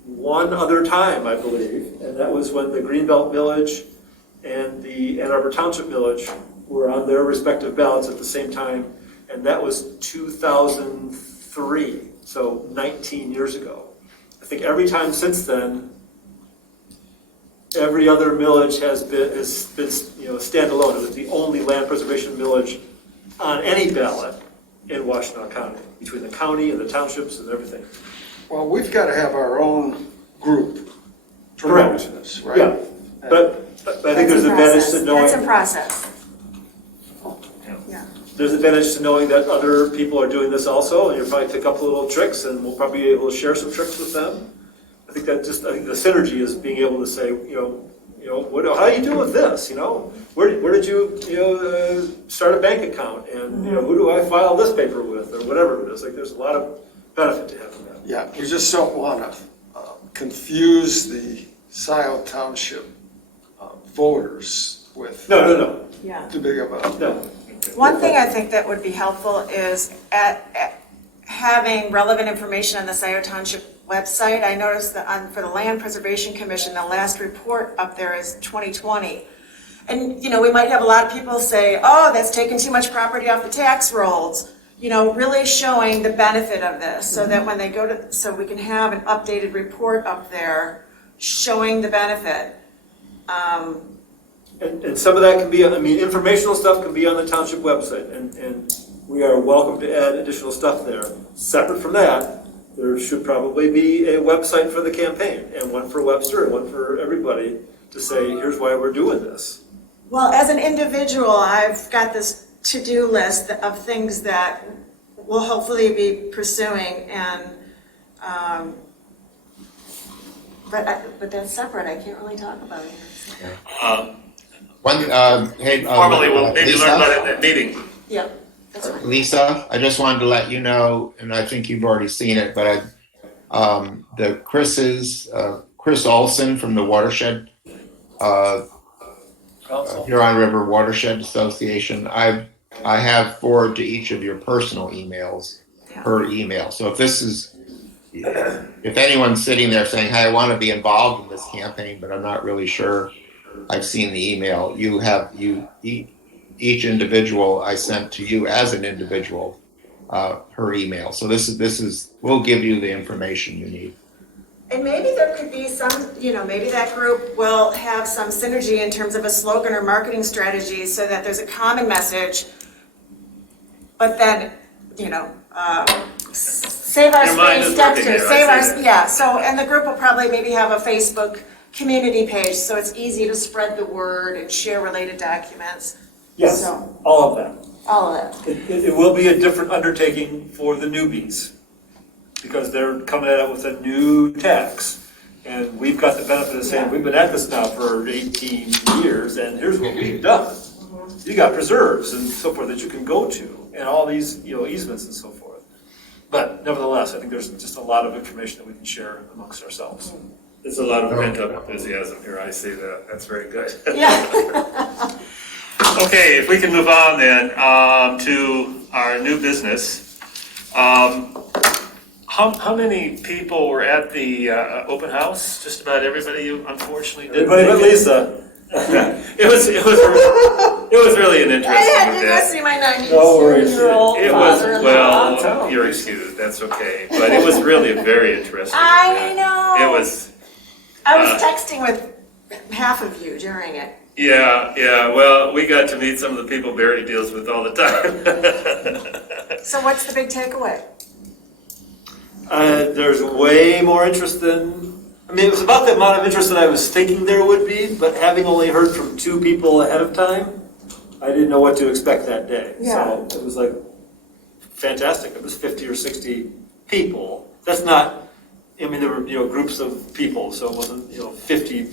one other time, I believe, and that was when the Greenbelt Millage and the Ann Arbor Township Millage were on their respective ballots at the same time, and that was 2003, so 19 years ago. I think every time since then, every other millage has been standalone. It was the only land preservation millage on any ballot in Washtenaw County, between the county and the townships and everything. Well, we've got to have our own group promoting this, right? Yeah, but I think there's advantage to knowing. That's in process. There's advantage to knowing that other people are doing this also, and you'll probably pick up little tricks, and we'll probably be able to share some tricks with them. I think the synergy is being able to say, how do you do with this? Where did you start a bank account, and who do I file this paper with, or whatever it is. Like, there's a lot of benefit to having that. Yeah, we just don't want to confuse the Scio Township voters with No. Yeah. too big of a. No. One thing I think that would be helpful is at having relevant information on the Scio Township website. I noticed that for the Land Preservation Commission, the last report up there is 2020. And, we might have a lot of people say, oh, that's taking too much property off the tax rolls. Really showing the benefit of this so that when they so we can have an updated report up there showing the benefit. And some of that can be, informational stuff can be on the township website, and we are welcome to add additional stuff there. Separate from that, there should probably be a website for the campaign, and one for Webster and one for everybody to say, here's why we're doing this. Well, as an individual, I've got this to-do list of things that we'll hopefully be pursuing, and but that's separate. I can't really talk about it here. Hey, Formally, we'll maybe Lisa? learn about it at that meeting. Yep, that's fine. Lisa, I just wanted to let you know, and I think you've already seen it, but Chris Olson from the Watershed, Huron River Watershed Association, I have forwarded to each of your personal emails per email. So if anyone's sitting there saying, hey, I want to be involved in this campaign, but I'm not really sure I've seen the email, each individual I sent to you as an individual, her email. So we'll give you the information you need. And maybe there could be some, maybe that group will have some synergy in terms of a slogan or marketing strategy so that there's a common message. But then, save our Your mind space, is working Dexter, there, save I our, see that. yeah. So, and the group will probably maybe have a Facebook community page, so it's easy to spread the word and share related documents. Yes, So, all of that. all of that. It will be a different undertaking for the newbies, because they're coming at it with a new tax. And we've got the benefit of saying, we've been at this now for 18 years, and here's what we've done. You got preserves and so forth that you can go to, and all these, easements and so forth. But nevertheless, I think there's just a lot of information that we can share amongst ourselves. There's a lot of pent-up enthusiasm here, I see that. That's very good. Yeah. Okay, if we can move on then to our new business. How many people were at the open house? Just about everybody, you unfortunately didn't. Everybody but Lisa. It was really an interesting I had to go event. see my No worries. 96-year-old It was, father-in-law. well, you're excused, that's okay. But it was really a very interesting I event. know. It was, I was texting with half of you during it. yeah, well, we got to meet some of the people Barry deals with all the time. So what's the big takeaway? There's way more interest than, it was about the amount of interest that I was thinking there would be, but having only heard from 2 people ahead of time, I didn't know what to expect that day. Yeah. So it was like fantastic. It was 50 or 60 people. That's not, there were, groups of people, so it wasn't, 50,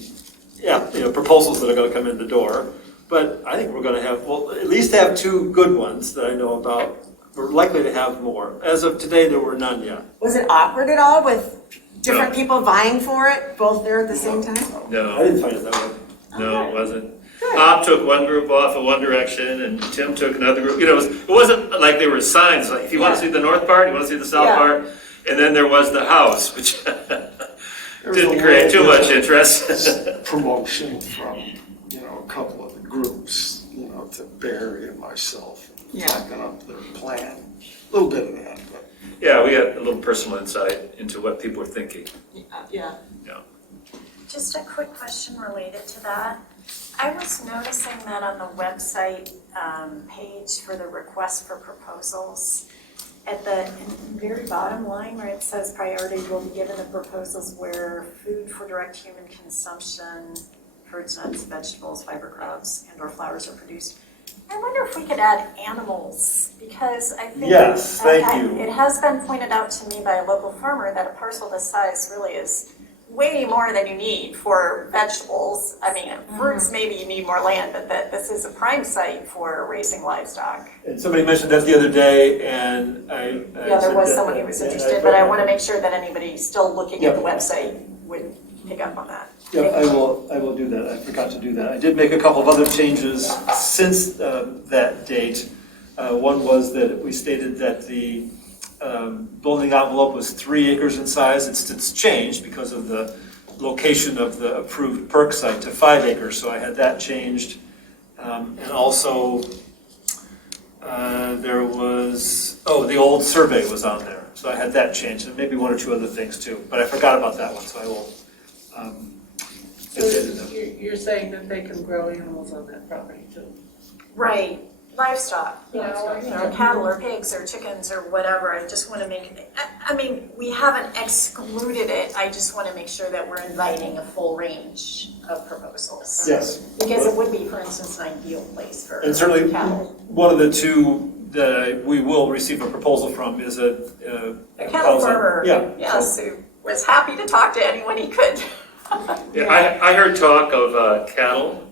proposals that are gonna come in the door. But I think we're gonna have, at least have 2 good ones that I know about. We're likely to have more. As of today, there were none yet. Was it awkward at all with different No. people vying for it, both there at the same time? I No, didn't find it that way. no, it wasn't. Bob took one group off in one direction and Tim took another group. It wasn't like there were signs, like if you want to see the north part, you want to see the south Yeah. part. And then there was the house, which didn't create too much interest. Promotion from, a couple of the groups, to Barry and myself, backing up their plan. A little bit of that, but. Yeah, we got a little personal insight into what people were thinking. Yeah. Just a quick question related to that. I was noticing that on the website page for the request for proposals, at the very bottom line where it says priority will be given to proposals where food for direct human consumption, fruits, nuts, vegetables, fiber crops, and/or flowers are produced. I wonder if we could add animals, because I think Yes, thank you. it has been pointed out to me by a local farmer that a parcel this size really is way more than you need for vegetables. I mean, fruits, maybe you need more land, but that this is a prime site for raising livestock. And somebody mentioned that the other day, and I Yeah, there said was that- someone who was and interested, but I want to make sure that anybody still looking at the website would pick up on that. Yeah, I will do that. I forgot to do that. I did make a couple of other changes since that date. One was that we stated that the building envelope was 3 acres in size. It's since changed because of the location of the approved perk site to 5 acres, so I had that changed. And also, there was, the old survey was on there, so I had that changed, and maybe 1 or 2 other things too. But I forgot about that one, so I will. So you're saying that they can grow animals on that property too? Right, livestock, cattle or pigs or chickens or whatever. I just want to I mean, we haven't excluded it. I just want to make sure that we're inviting a full range of proposals. Yes. Because it would be, for instance, an ideal place for And certainly, cattle. one of the two that we will receive a proposal from is a Cattle farmer, Yeah. yes, who was happy to talk to anyone he could. Yeah, I heard talk of cattle,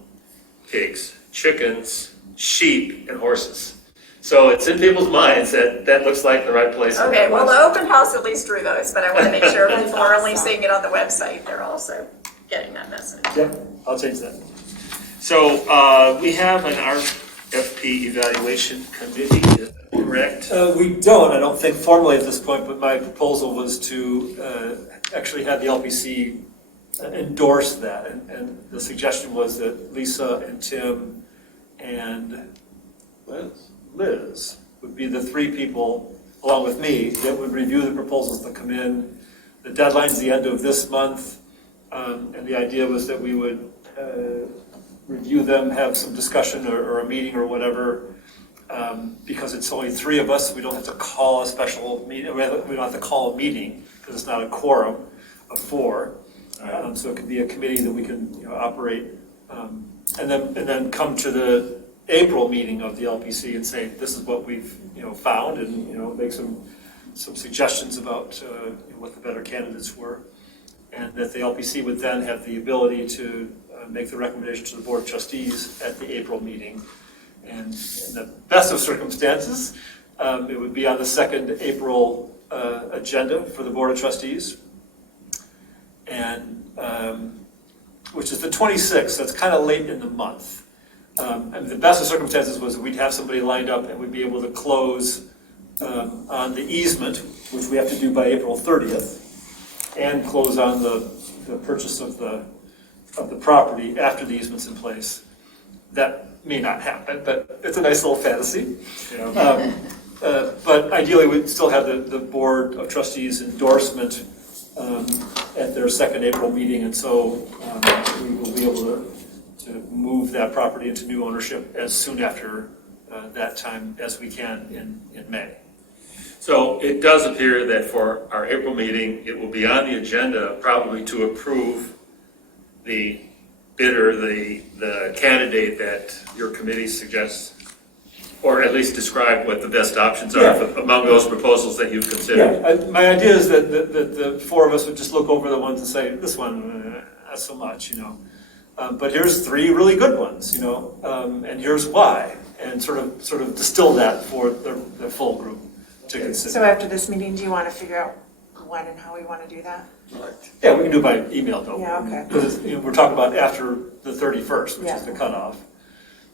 pigs, chickens, sheep, and horses. So it's in people's minds that that looks like the right place. Okay, well, the open house at least drew those, but I want to make sure people are only seeing it on the website, they're also getting that message. Yep, I'll change that. So we have an RFP evaluation committee, correct? We don't, I don't think formally at this point, but my proposal was to actually have the LPC endorse that. And the suggestion was that Lisa and Tim and Liz would be the three people, along with me, that would review the proposals that come in. The deadline's the end of this month, and the idea was that we would review them, have some discussion or a meeting or whatever. Because it's only three of us, we don't have to call a special meeting, we don't have to call a meeting, because it's not a quorum of four. So it could be a committee that we can operate, and then come to the April meeting of the LPC and say, this is what we've found, and make some suggestions about what the better candidates were, and that the LPC would then have the ability to make the recommendation to the Board of Trustees at the April meeting. And in the best of circumstances, it would be on the second April agenda for the Board of Trustees, and which is the 26th. That's kind of late in the month. And the best of circumstances was we'd have somebody lined up and we'd be able to close on the easement, which we have to do by April 30th, and close on the purchase of the property after the easement's in place. That may not happen, but it's a nice little fantasy. But ideally, we'd still have the Board of Trustees endorsement at their second April meeting, and so we will be able to move that property into new ownership as soon after that time as we can in May. So it does appear that for our April meeting, it will be on the agenda probably to approve the bidder, the candidate that your committee suggests, or at least describe what the best options are among those proposals that you've considered. My idea is that the four of us would just look over the ones and say, this one, not so much, but here's three really good ones, and here's why, and sort of distill that for the full group to consider. So after this meeting, do you want to figure out when and how we want to do that? Yeah, we can do it by email though. Yeah, okay. Because we're talking about after the 31st, which Yeah. is the cutoff.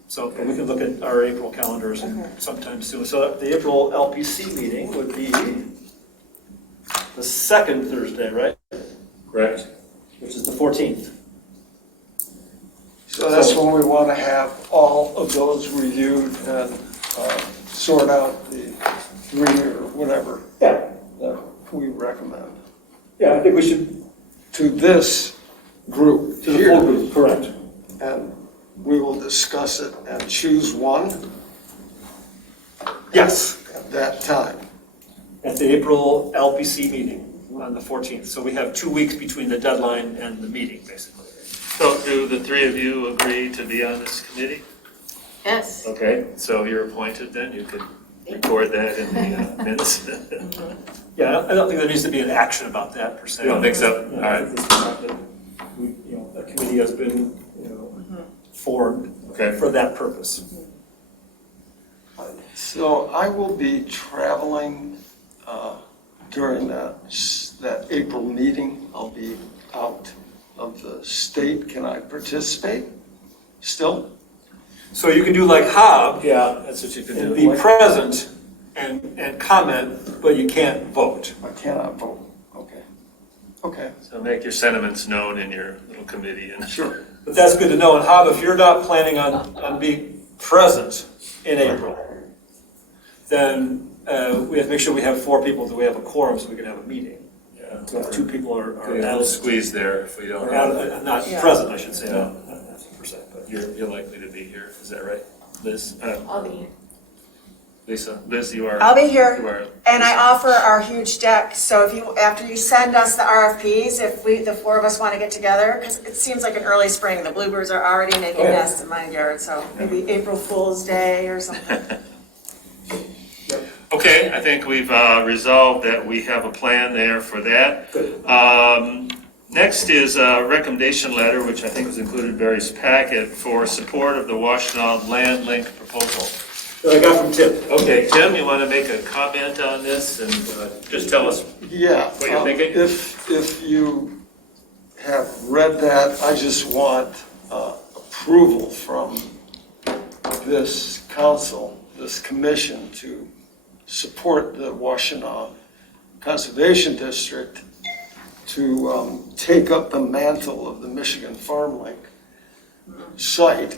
So but we can look at our April calendars sometime soon. So the April LPC meeting would be the second Thursday, right? Correct. Which is the 14th. So that's when we want to have all of those reviewed and sort out the three or whatever Yeah. that we recommend. Yeah, I think we should. To this group To the here, full group, correct. and we will discuss it and choose one Yes, at that time. at the April LPC meeting on the 14th. So we have 2 weeks between the deadline and the meeting, basically. So do the three of you agree to be on this committee? Yes. Okay, so you're appointed then, you can record that in the minutes. Yeah, I don't think there needs to be an action about that per se. You don't think so? All right. A committee has been, formed Okay. for that purpose. So I will be traveling during that April meeting. I'll be out of the state. Can I participate still? So you can do like Hob, Yeah, that's what you can and do. be present and comment, but you can't vote. I cannot vote. Okay. Okay, So make your sentiments known in your little committee and. sure. But that's good to know. And Hob, if you're not planning on being present in April, then we have to make sure we have 4 people, that we have a quorum so we can have a meeting. Yeah. So if 2 people are A little out, squeeze there if we don't. not Yeah. present, I should say, not per se, but You're likely to be here, is that right? Liz, I'll be here. Lisa, Liz, you are. I'll be You here, are. and I offer our huge deck, so if you, after you send us the RFPs, if we, the four of us want to get together, because it seems like an early spring, the bluebirds are already making nests in my yard, so maybe April Fool's Day or something. Okay, I think we've resolved that we have a plan there for that. Next is a recommendation letter, which I think was included in Barry's packet, for support of the Washtenaw Land Link proposal. That I got from Tim. Okay, Tim, you want to make a comment on this and just tell us Yeah. what you're thinking? If you have read that, I just want approval from this council, this commission, to support the Washtenaw Conservation District to take up the mantle of the Michigan Farm Link site.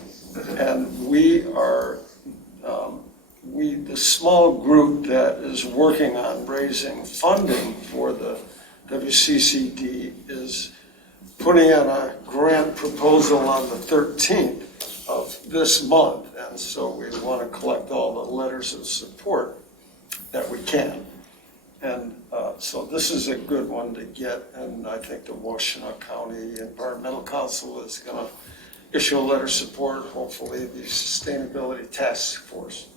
And we are, the small group that is working on raising funding for the WCCD is putting in a grant proposal on the 13th of this month. And so we want to collect all the letters of support that we can. And so this is a good one to get, and I think the Washtenaw County Environmental Council is going to issue a letter of support, hopefully the Sustainability Task Force.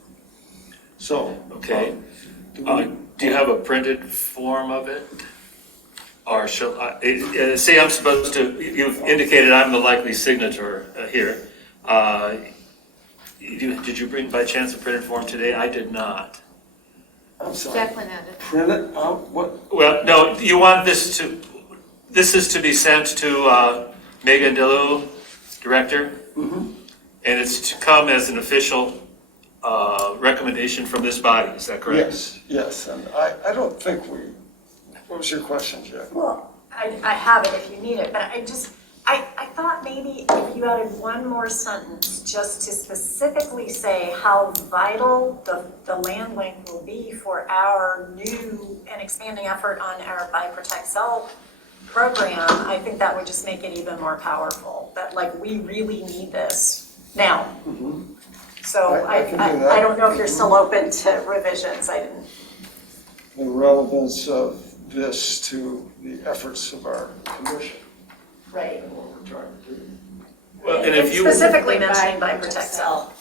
So. Okay. Do you have a printed form of it? Or shall I, say I'm supposed to, you've indicated I'm the likely signature here. Did you bring by chance a printed form today? I did not. I'm sorry, Jack went at it. print it out, what? Well, no, you want this is to be sent to Megan Delu, Director? Mm-hmm. And it's to come as an official recommendation from this body, is that correct? Yes, and I don't think what was your question, Jack? Well, I have it if you need it, but I thought maybe if you added one more sentence just to specifically say how vital the land link will be for our new and expanding effort on our Buy, Protect, Sell program, I think that would just make it even more powerful, that like we really need this now. Mm-hmm. So I can do that. I don't know if you're still open to revisions, I didn't. The relevance of this to the efforts of our commission. Right. And what we're trying to do. Well, and if you, Specifically mentioning Buy, Protect, Sell,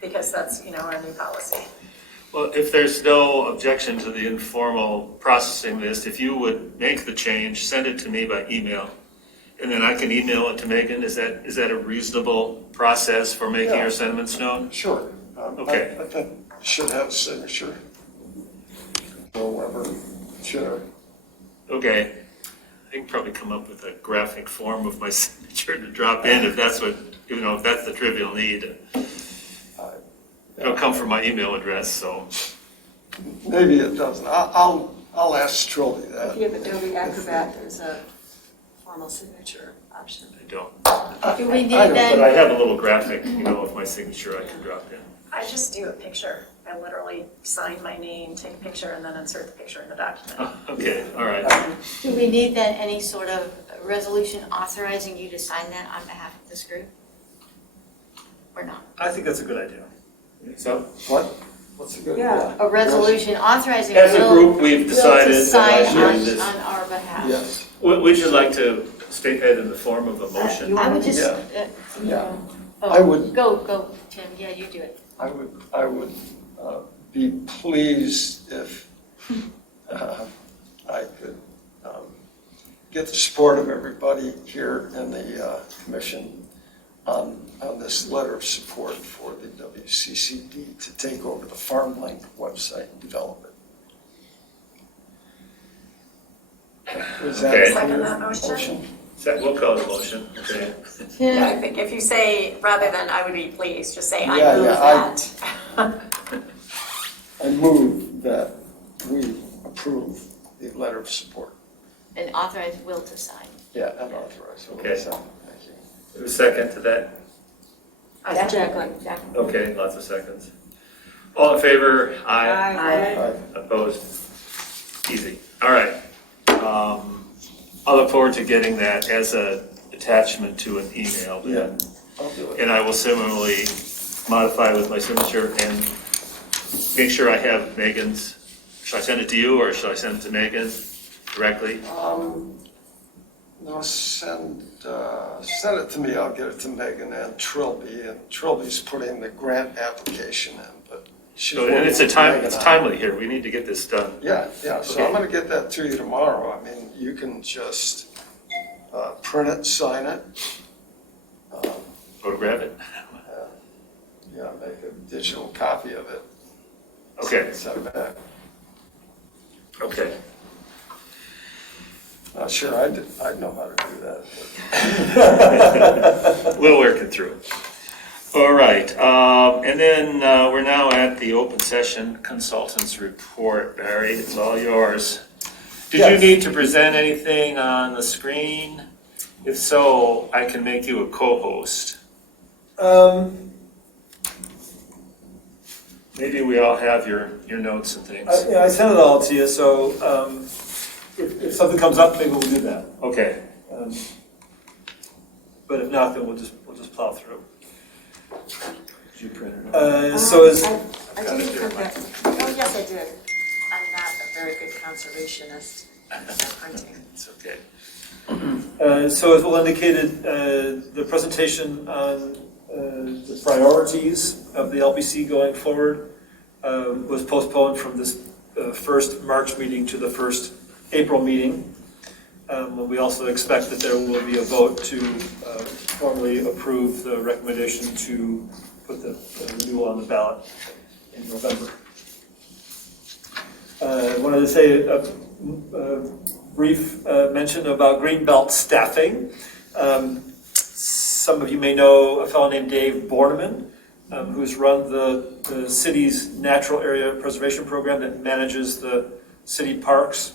because that's, our new policy. well, if there's no objection to the informal processing list, if you would make the change, send it to me by email, and then I can email it to Megan. Is that a reasonable process for making Yeah. your sentiments known? Sure. Okay. I think it should have a signature. Or whatever, should. Okay. I can probably come up with a graphic form of my signature to drop in if that's what, if that's the trivial need. It'll come from my email address, so. Maybe it doesn't. I'll ask Trilly that. If you have Adobe Acrobat, there's a formal signature option. I don't. Do we need I don't, then? But I have a little graphic, of my signature I can drop in. I just do a picture. I literally sign my name, take a picture, and then insert the picture in the document. Okay, all right. Do we need then any sort of resolution authorizing you to sign that on behalf of this group? Or not? I think that's a good idea. So, What? What's a good? Yeah. A resolution authorizing as a Will group, we've to sign sign on this. on our behalf. Yes. Would you like to state that in the form of a motion? I would just, Yeah. Yeah. oh, I would- Go, Tim, yeah, you do it. I would be pleased if I could get the support of everybody here in the commission on this letter of support for the WCCD to take over the FarmLink website and develop it. Is that Okay. a Second clear that motion? We'll call it a motion, okay? Yeah, I Tim, think if you say, rather than I would be pleased, just say I Yeah, move yeah, that. I move that we approve the letter of support. and authorize Will to sign. Yeah, and authorize. Okay. So, thank you. A second to that? Exactly. Okay, lots of seconds. All in favor? Aye. Aye. Opposed? Easy. All right. I'll look forward to getting that as an attachment to an email. Yeah, I'll do it. And I will similarly modify with my signature and make sure I have Megan's. Should I send it to you or should I send it to Megan directly? No, send it to me, I'll get it to Megan and Trilby, and Trilby's putting the grant application in, but she's So, working and it's with Megan it's on it. timely here. We need to get this done. Yeah, so Okay. I'm gonna get that to you tomorrow. I mean, you can just print it, sign it, Photograph it. yeah, make a digital copy of it. Okay, Send it back. okay. Not sure I'd know how to do that, but. We'll work it through. All right, and then we're now at the open session consultants report. Barry, it's all yours. Did you Yes. need to present anything on the screen? If so, I can make you a co-host. Maybe we all have your notes and things. I sent it all to you, so if something comes up, maybe we'll do that. Okay, But if not, then we'll just plow through. did you print it? So is, I didn't print that. Oh, yes, I did. I'm not a very good conservationist at printing. It's okay. so as Will indicated, the presentation on the priorities of the LPC going forward was postponed from this first March meeting to the first April meeting. We also expect that there will be a vote to formally approve the recommendation to put the renewal on the ballot in November. I wanted to say a brief mention about Greenbelt staffing. Some of you may know a fellow named Dave Borneman, who's run the city's natural area preservation program that manages the city parks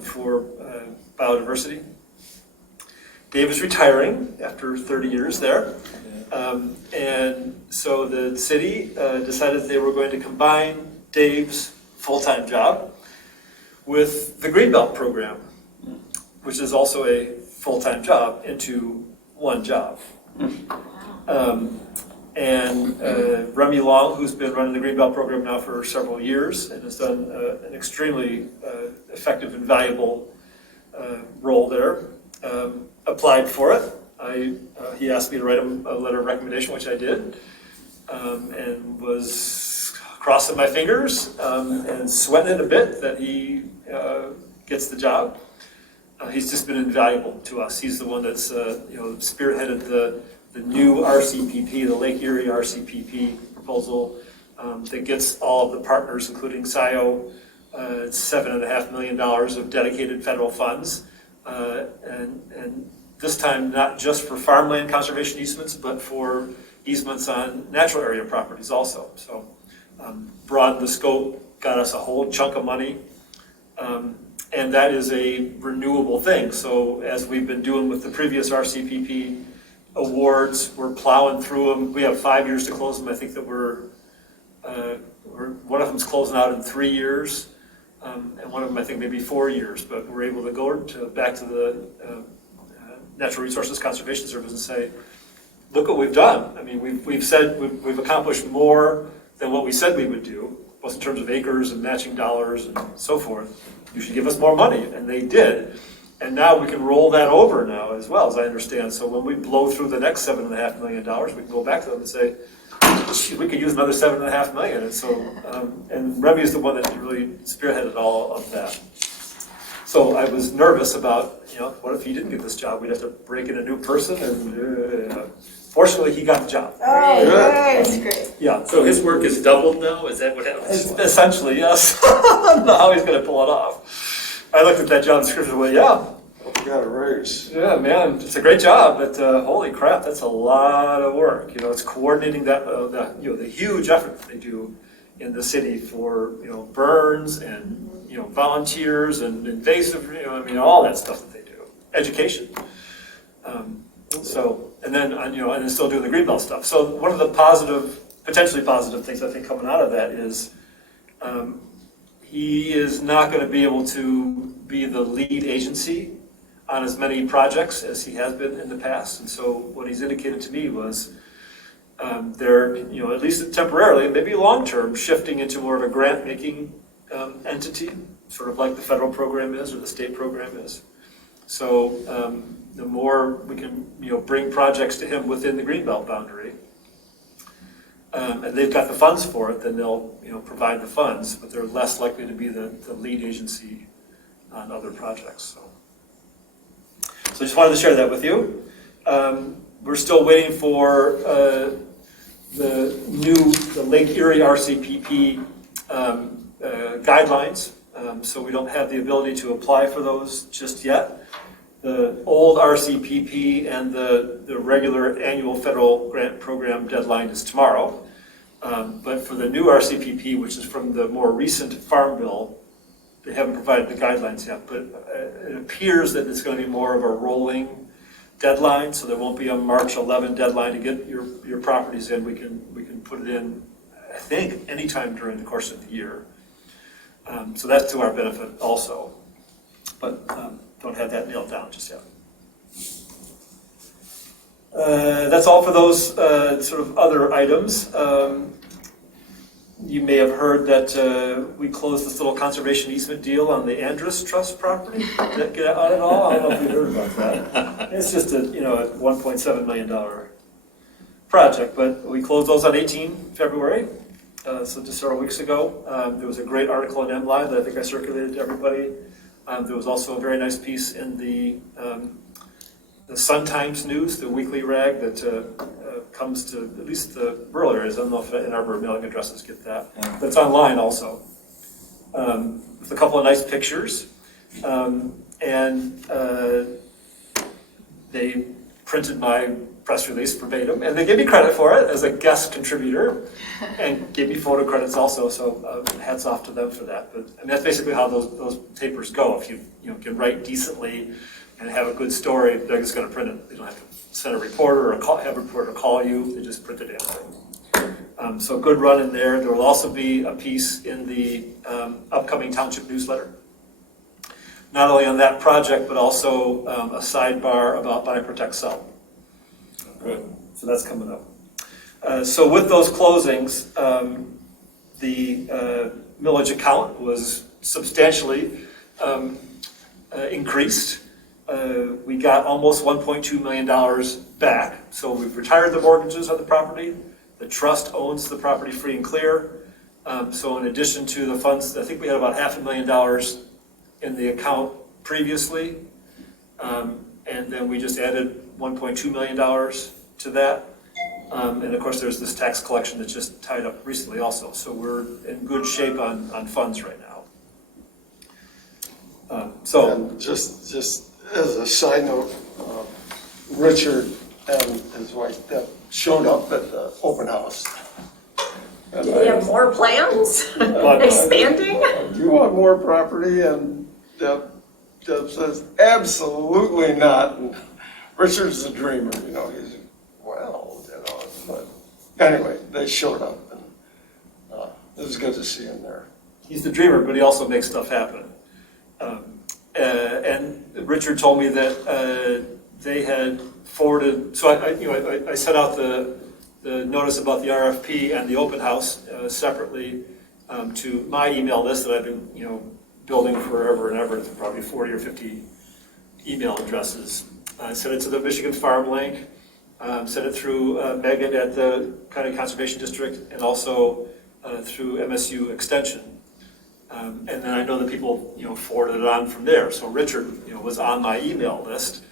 for biodiversity. Dave is retiring after 30 years there. And so the city decided they were going to combine Dave's full-time job with the Greenbelt program, which is also a full-time job, into one job. And Remy Long, who's been running the Greenbelt program now for several years and has done an extremely effective and valuable role there, applied for it. He asked me to write him a letter of recommendation, which I did, and was crossing my fingers and sweating it a bit that he gets the job. He's just been invaluable to us. He's the one that's spearheaded the new RCPP, the Lake Erie RCPP proposal that gets all of the partners, including Scio, $7.5 million of dedicated federal funds, and this time not just for farmland conservation easements, but for easements on natural area properties also. So broadened the scope, got us a whole chunk of money, and that is a renewable thing. So as we've been doing with the previous RCPP awards, we're plowing through them. We have 5 years to close them. I think that we're one of them's closing out in 3 years, and one of them I think maybe 4 years. But we're able to go back to the Natural Resources Conservation Service and say, look what we've done. I mean, we've said we've accomplished more than what we said we would do, both in terms of acres and matching dollars and so forth. You should give us more money, and they did. And now we can roll that over now as well, as I understand. So when we blow through the next $7.5 million, we can go back to them and say, we could use another $7.5 million. And so, and Remy is the one that really spearheaded all of that. So I was nervous about, what if he didn't get this job? We'd have to break in a new person, and fortunately, he got the job. Oh, That's good. great. Yeah, So his work is doubled now? Is that what happens? essentially, yes. I don't know how he's going to pull it off. I looked at that job description and went, yeah, You got a raise. yeah, man, it's a great job, but holy crap, that's a lot of work. It's coordinating the huge effort that they do in the city for burns and volunteers and invasive, all that stuff that they do, education. And then still doing the Greenbelt stuff. So one of the potentially positive things I think coming out of that is he is not going to be able to be the lead agency on as many projects as he has been in the past. And so what he's indicated to me was they're, at least temporarily, maybe long-term, shifting into more of a grant-making entity, sort of like the federal program is or the state program is. So the more we can, bring projects to him within the Greenbelt boundary, and they've got the funds for it, then they'll, provide the funds, but they're less likely to be the lead agency on other projects. So I just wanted to share that with you. We're still waiting for the Lake Erie RCPP guidelines, so we don't have the ability to apply for those just yet. The old RCPP and the regular annual federal grant program deadline is tomorrow. But for the new RCPP, which is from the more recent Farm Bill, they haven't provided the guidelines yet, but it appears that it's going to be more of a rolling deadline, so there won't be a March 11 deadline to get your properties in. We can put it in, I think, anytime during the course of the year. So that's to our benefit also, but don't have that nailed down just yet. That's all for those sort of other items. You may have heard that we closed this little conservation easement deal on the Andrus Trust property. Did that get out at all? I don't know if you heard about that. It's just a $1.7 million project, but we closed those on 18 February, so just several weeks ago. There was a great article in MLive that I think I circulated to everybody. There was also a very nice piece in the Sun-Times News, the weekly rag that comes to at least the rural areas. I don't know if Ann Arbor mailing addresses get that, but it's online also, with a couple of nice pictures. And they printed my press release verbatim, and they gave me credit for it as a guest contributor, and gave me photo credits also. So hats off to them for that. But I mean, that's basically how those papers go. If you can write decently and have a good story, they're just going to print it. They don't have to send a reporter or have a reporter call you. They just print the damn thing. So good run in there. There will also be a piece in the upcoming township newsletter, not only on that project, but also a sidebar about Buy, Protect, Sell. Good. So that's coming up. So with those closings, the millage account was substantially increased. We got almost $1.2 million back. So we've retired the mortgages on the property. The trust owns the property free and clear. So in addition to the funds, I think we had about $500,000 in the account previously. And then we just added $1.2 million to that. And of course, there's this tax collection that's just tied up recently also. So we're in good shape on funds right now. And just as a side note, Richard and his wife Deb showed up at the open house. And Do you have more plans? Expanding? Do you want more property? And Deb says, absolutely not. And Richard's a dreamer, he's, but anyway, they showed up, and it was good to see him there. He's the dreamer, but he also makes stuff happen. And Richard told me that they had forwarded, so I sent out the notice about the RFP and the open house separately to my email list that I've been, building forever and ever. It's probably 40 or 50 email addresses. I sent it to the Michigan Farm Link, sent it through Megan at the County Conservation District, and also through MSU Extension. And then I know that people, forwarded it on from there. So Richard, was on my email list,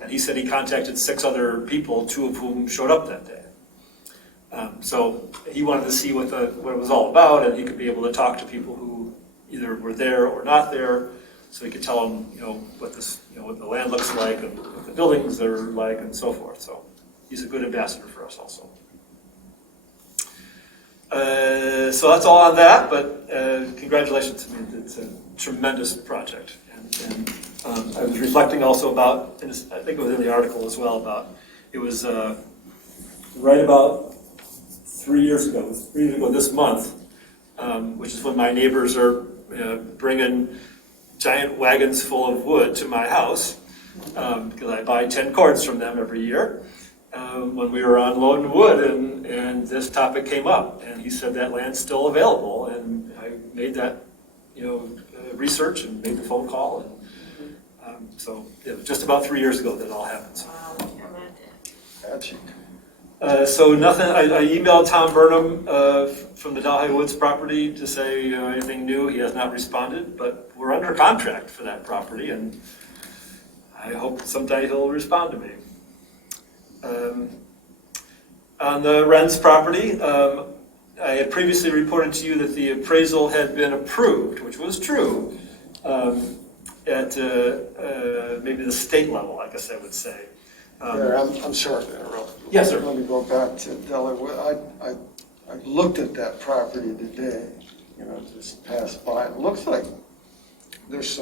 and he said he contacted 6 other people, 2 of whom showed up that day. So he wanted to see what it was all about, and he could be able to talk to people who either were there or not there, so he could tell them, what the land looks like and what the buildings are like and so forth. So he's a good ambassador for us also. So that's all on that, but congratulations. I mean, it's a tremendous project. And I was reflecting also about, and I think it was in the article as well, about it was right about 3 years ago, this month, which is when my neighbors are bringing giant wagons full of wood to my house, because I buy 10 cords from them every year. When we were unloading wood and this topic came up, and he said that land's still available, and I made that, research and made the phone call, and so it was just about 3 years ago that it all happened. So. That's you. So nothing, I emailed Tom Burnham from the Delhi Woods property to say anything new. He has not responded, but we're under contract for that property, and I hope someday he'll respond to me. On the Wren's property, I had previously reported to you that the appraisal had been approved, which was true, at maybe the state level, I guess I would say. Mayor, I'm sorry to interrupt. Yes, sir. Let me go back to Delaware. I looked at that property today, just passed by. It looks like there's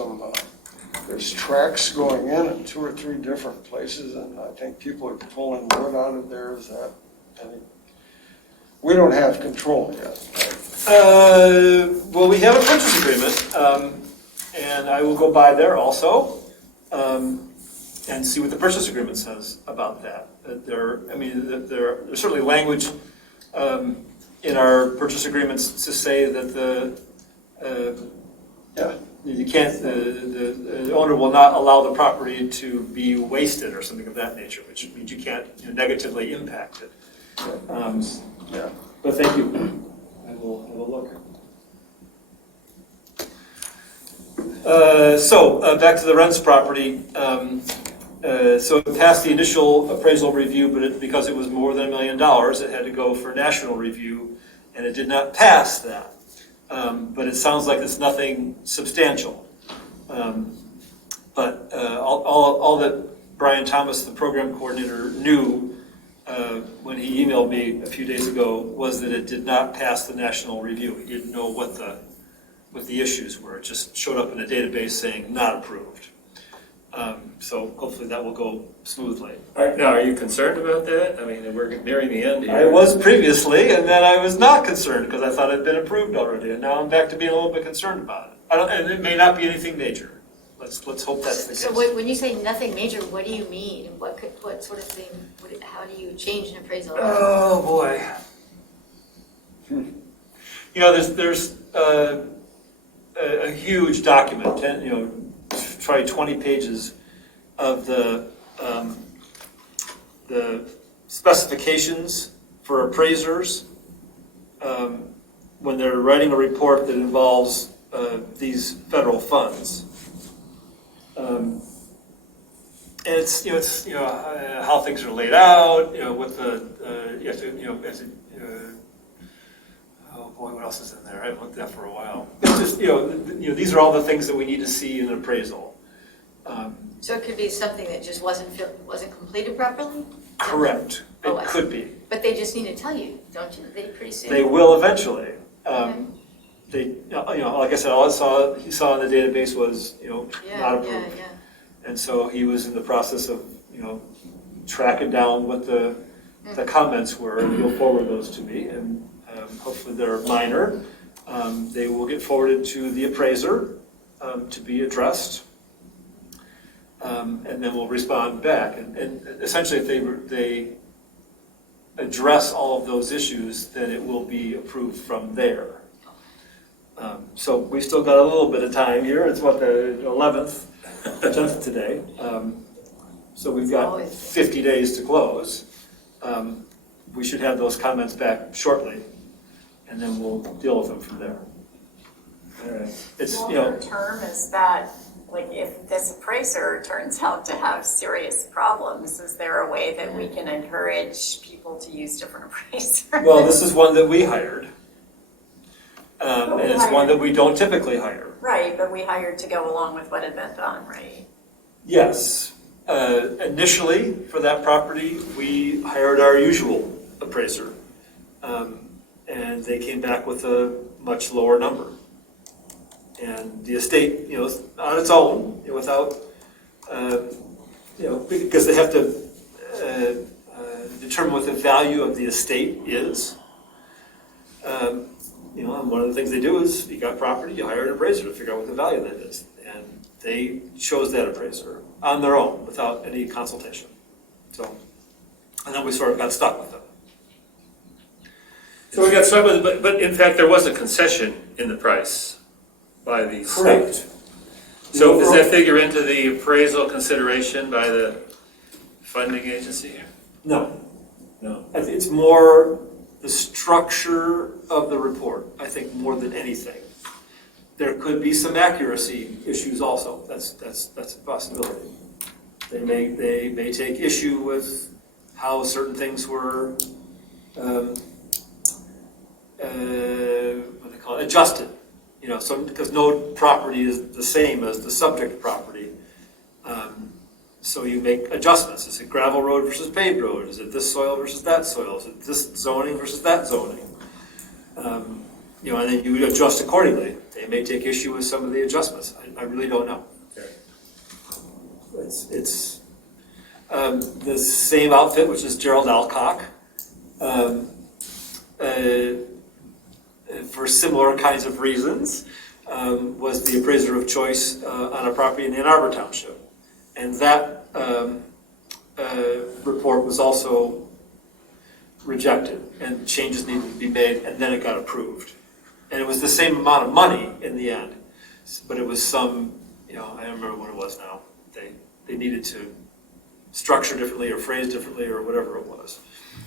there's tracks going in 2 or 3 different places, and I think people are pulling wood out of there. Is that we don't have control yet, right? Well, we have a purchase agreement, and I will go by there also, and see what the purchase agreement says about that. There's certainly language in our purchase agreements to say that you can't, the owner will not allow the property to be wasted or something of that nature, which means you can't negatively impact it. But thank you. I will have a look. So back to the Wren's property. So it passed the initial appraisal review, but because it was more than $1 million, it had to go for national review, and it did not pass that. But it sounds like it's nothing substantial. But all that Brian Thomas, the program coordinator, knew when he emailed me a few days ago was that it did not pass the national review. He didn't know what the issues were. It just showed up in a database saying not approved. So hopefully that will go smoothly. Now, are you concerned about that? I mean, we're nearing the end here. I was previously, and then I was not concerned because I thought it had been approved already, and now I'm back to being a little bit concerned about it. And it may not be anything major. Let's hope that's the case. So when you say nothing major, what do you mean? What sort of thing, how do you change an appraisal? Oh, boy. There's a huge document, probably 20 pages of the specifications for appraisers when they're writing a report that involves these federal funds. And it's how things are laid out, what you have to oh boy, what else is in there? I haven't looked at that for a while. It's just these are all the things that we need to see in an appraisal. So it could be something that just wasn't completed properly? Correct. Oh, It could be. But they just need to tell you, don't you? They pretty soon. They will eventually. Okay. They, like I said, all he saw in the database was, not approved. Yeah. And so he was in the process of, tracking down what the comments were, and he'll forward those to me, and hopefully they're minor. They will get forwarded to the appraiser to be addressed, and then we'll respond back. And essentially, if they address all of those issues, then it will be approved from there. So we've still got a little bit of time here. It's what, the 11th, 10th today. So we've got 50 days to close. We should have those comments back shortly, and then we'll deal with them from there. All right. It's, Longer term is that, if this appraiser turns out to have serious problems, is there a way that we can encourage people to use different appraisers? well, this is one that we hired. And it's one that we don't typically hire. Right, but we hired to go along with what had been done, right? Yes. Initially, for that property, we hired our usual appraiser. And they came back with a much lower number. And the estate, on its own, without, because they have to determine what the value of the estate is. And one of the things they do is, you got property, you hire an appraiser to figure out what the value of that is. And they chose that appraiser on their own, without any consultation. So, and then we sort of got stuck with them. So we got stuck with it, but in fact, there was a concession in the price by the state. Correct. So does that figure into the appraisal consideration by the funding agency? No, no. I think it's more the structure of the report, I think, more than anything. There could be some accuracy issues also. That's a possibility. They may take issue with how certain things were what do they call it, adjusted. You know, so because no property is the same as the subject property. So you make adjustments. Is it gravel road versus paved road? Is it this soil versus that soil? Is it this zoning versus that zoning? You know, and then you adjust accordingly. They may take issue with some of the adjustments. I really don't know. It's the same outfit, which is Gerald Alcock, for similar kinds of reasons, was the appraiser of choice on a property in Ann Arbor Township. And that report was also rejected, and changes needed to be made, and then it got approved. And it was the same amount of money in the end, but it was some, you know, I don't remember what it was now. They needed to structure differently or phrase differently or whatever it was.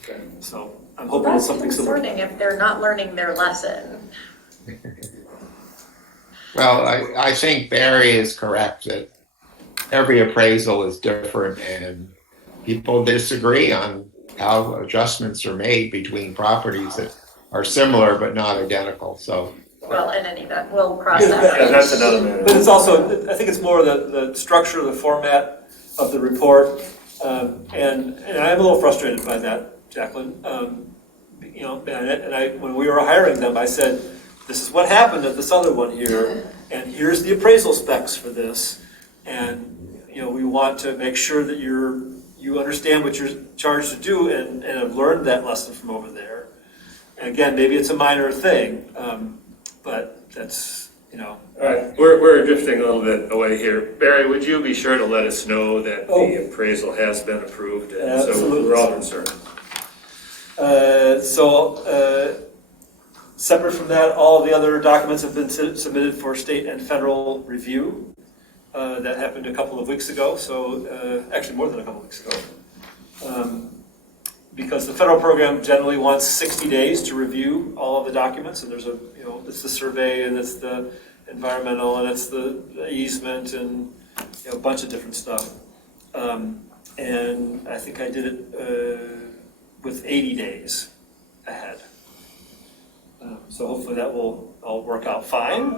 Okay. So I'm hoping it's something similar. That's concerning if they're not learning their lesson. Well, I think Barry is correct that every appraisal is different and people disagree on how adjustments are made between properties that are similar but not identical. So, Well, in any event, we'll cross that. Yeah, that's another matter. But it's also, I think it's more the structure, the format of the report. And I'm a little frustrated by that, Jacqueline. You know, and when we were hiring them, I said, this is what happened at this other one here, and here's the appraisal specs for this. And, you know, we want to make sure that you understand what you're charged to do and have learned that lesson from over there. And again, maybe it's a minor thing, but that's, you know. All right, we're drifting a little bit away here. Barry, would you be sure to let us know that the appraisal has been approved? And so Absolutely. we're all concerned. Separate from that, all of the other documents have been submitted for state and federal review. That happened a couple of weeks ago, so actually more than a couple of weeks ago. Because the federal program generally wants 60 days to review all of the documents, and there's it's the survey, and it's the environmental, and it's the easement, and a bunch of different stuff. And I think I did it with 80 days ahead. So hopefully that will all work out fine.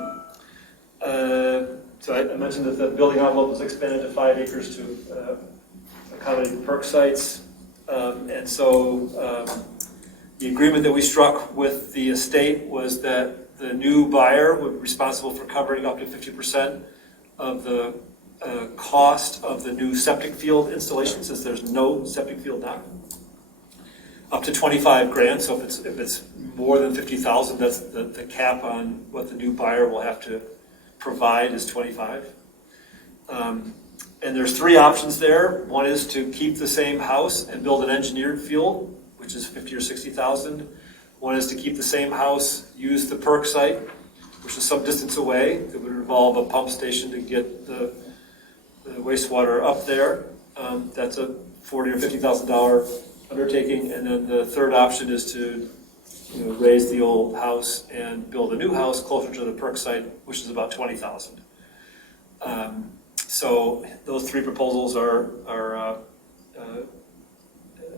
So I mentioned that the building envelope was expanded to 5 acres to accommodate perk sites. And so the agreement that we struck with the estate was that the new buyer would be responsible for covering up to 50% of the cost of the new septic field installation, since there's no septic field now. Up to 25 grand, so if it's more than 50,000, that's the cap on what the new buyer will have to provide is 25. And there's 3 options there. One is to keep the same house and build an engineered field, which is 50 or 60,000. One is to keep the same house, use the perk site, which is some distance away. It would involve a pump station to get the wastewater up there. That's a $40,000 or $50,000 undertaking. And then the third option is to raise the old house and build a new house closer to the perk site, which is about 20,000. So those 3 proposals are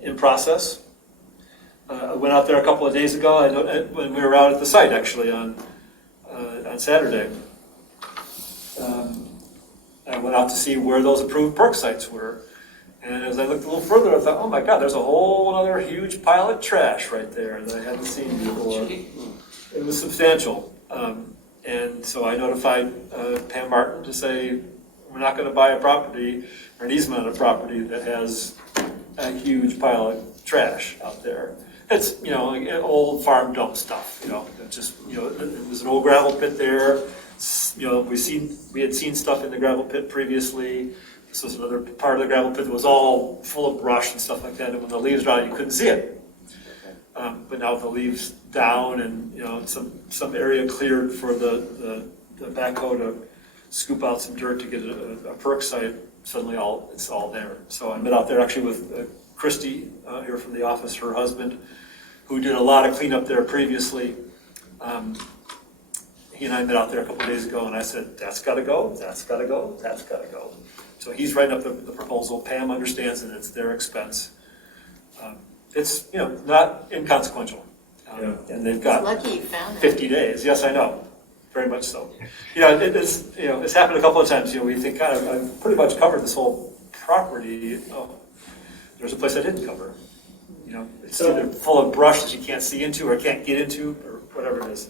in process. I went out there a couple of days ago. When we were out at the site, actually, on Saturday. I went out to see where those approved perk sites were. And as I looked a little further, I thought, oh my God, there's a whole other huge pile of trash right there that I hadn't seen before. It was substantial. And so I notified Pam Martin to say, we're not going to buy a property or an easement on a property that has a huge pile of trash out there. It's, like old farm dump stuff, there's an old gravel pit there. We had seen stuff in the gravel pit previously. This was another part of the gravel pit that was all full of brush and stuff like that. And when the leaves were out, you couldn't see it. But now with the leaves down and, some area cleared for the backhoe to scoop out some dirt to get a perk site, suddenly it's all there. So I met out there actually with Christy here from the office, her husband, who did a lot of cleanup there previously. He and I met out there a couple of days ago, and I said, that's gotta go, that's gotta go, that's gotta go. So he's writing up the proposal. Pam understands that it's their expense. It's, not inconsequential. And they've got Lucky you found it. 50 days. Yes, I know. Very much so. It's happened a couple of times. We think, God, I've pretty much covered this whole property. Oh, there's a place I didn't cover. It's either full of brush that you can't see into or can't get into or whatever it is.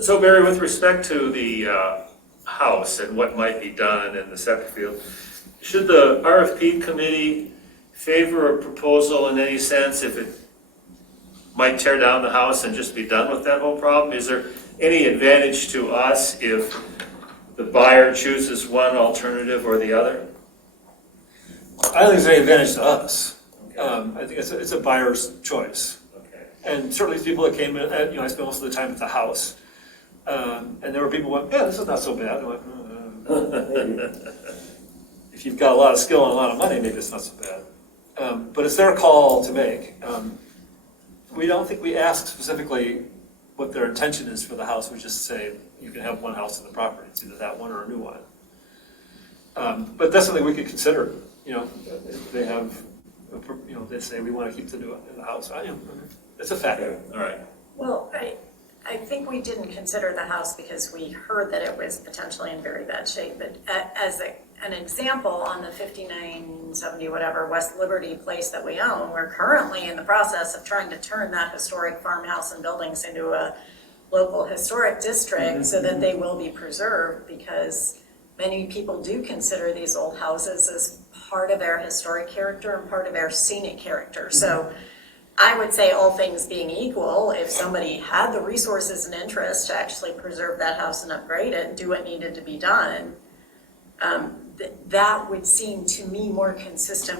So Barry, with respect to the house and what might be done in the septic field, should the RFP committee favor a proposal in any sense if it might tear down the house and just be done with that whole problem? Is there any advantage to us if the buyer chooses one alternative or the other? I don't think there's any advantage to us. I think it's a buyer's choice. Okay. And certainly people that came in, I spent most of the time at the house. And there were people who went, yeah, this is not so bad. I went, if you've got a lot of skill and a lot of money, maybe it's not so bad. But it's their call to make. We don't think we ask specifically what their intention is for the house. We just say, you can have one house in the property. It's either that one or a new one. But that's something we could consider. If they have, they say, we want to keep the new in the house. It's a factor. All right. Well, I think we didn't consider the house because we heard that it was potentially in very bad shape. But as an example, on the 5970 whatever West Liberty place that we own, we're currently in the process of trying to turn that historic farmhouse and buildings into a local historic district so that they will be preserved, because many people do consider these old houses as part of their historic character and part of their scenic character. So I would say, all things being equal, if somebody had the resources and interest to actually preserve that house and upgrade it and do what needed to be done, that would seem to me more consistent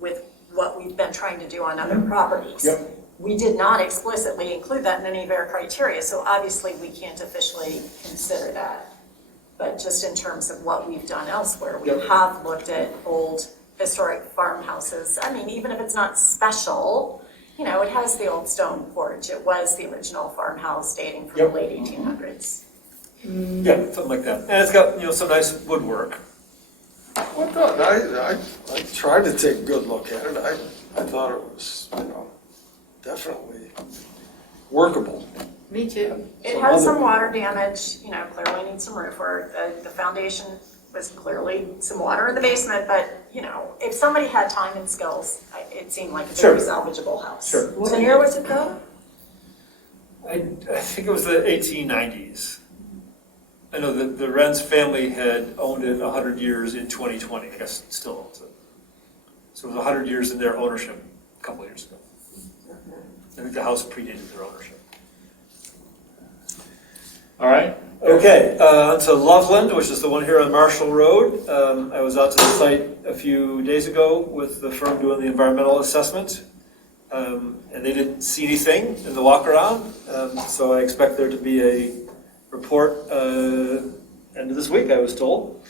with what we've been trying to do on other properties. Yep. We did not explicitly include that in any of our criteria, so obviously we can't officially consider that. But just in terms of what we've done elsewhere, we have looked at old historic farmhouses. I mean, even if it's not special, it has the old stone porch. It was the original farmhouse dating from the late 1800s. Yeah, something like that. And it's got, some nice woodwork. I tried to take a good look at it. I thought it was, definitely workable. Me too. It has some water damage, clearly needs some roof work. The foundation was clearly some water in the basement, but, if somebody had time and skills, it seemed like a very salvageable house. Sure. What year was it built? I think it was the 1890s. I know that the Wren's family had owned it 100 years in 2020. I guess it still owns it. So it was 100 years in their ownership a couple of years ago. I think the house predated their ownership. All right. Okay, on to Loveland, which is the one here on Marshall Road. I was out to the site a few days ago with the firm doing the environmental assessment, and they didn't see anything in the walk around. So I expect there to be a report end of this week, I was told,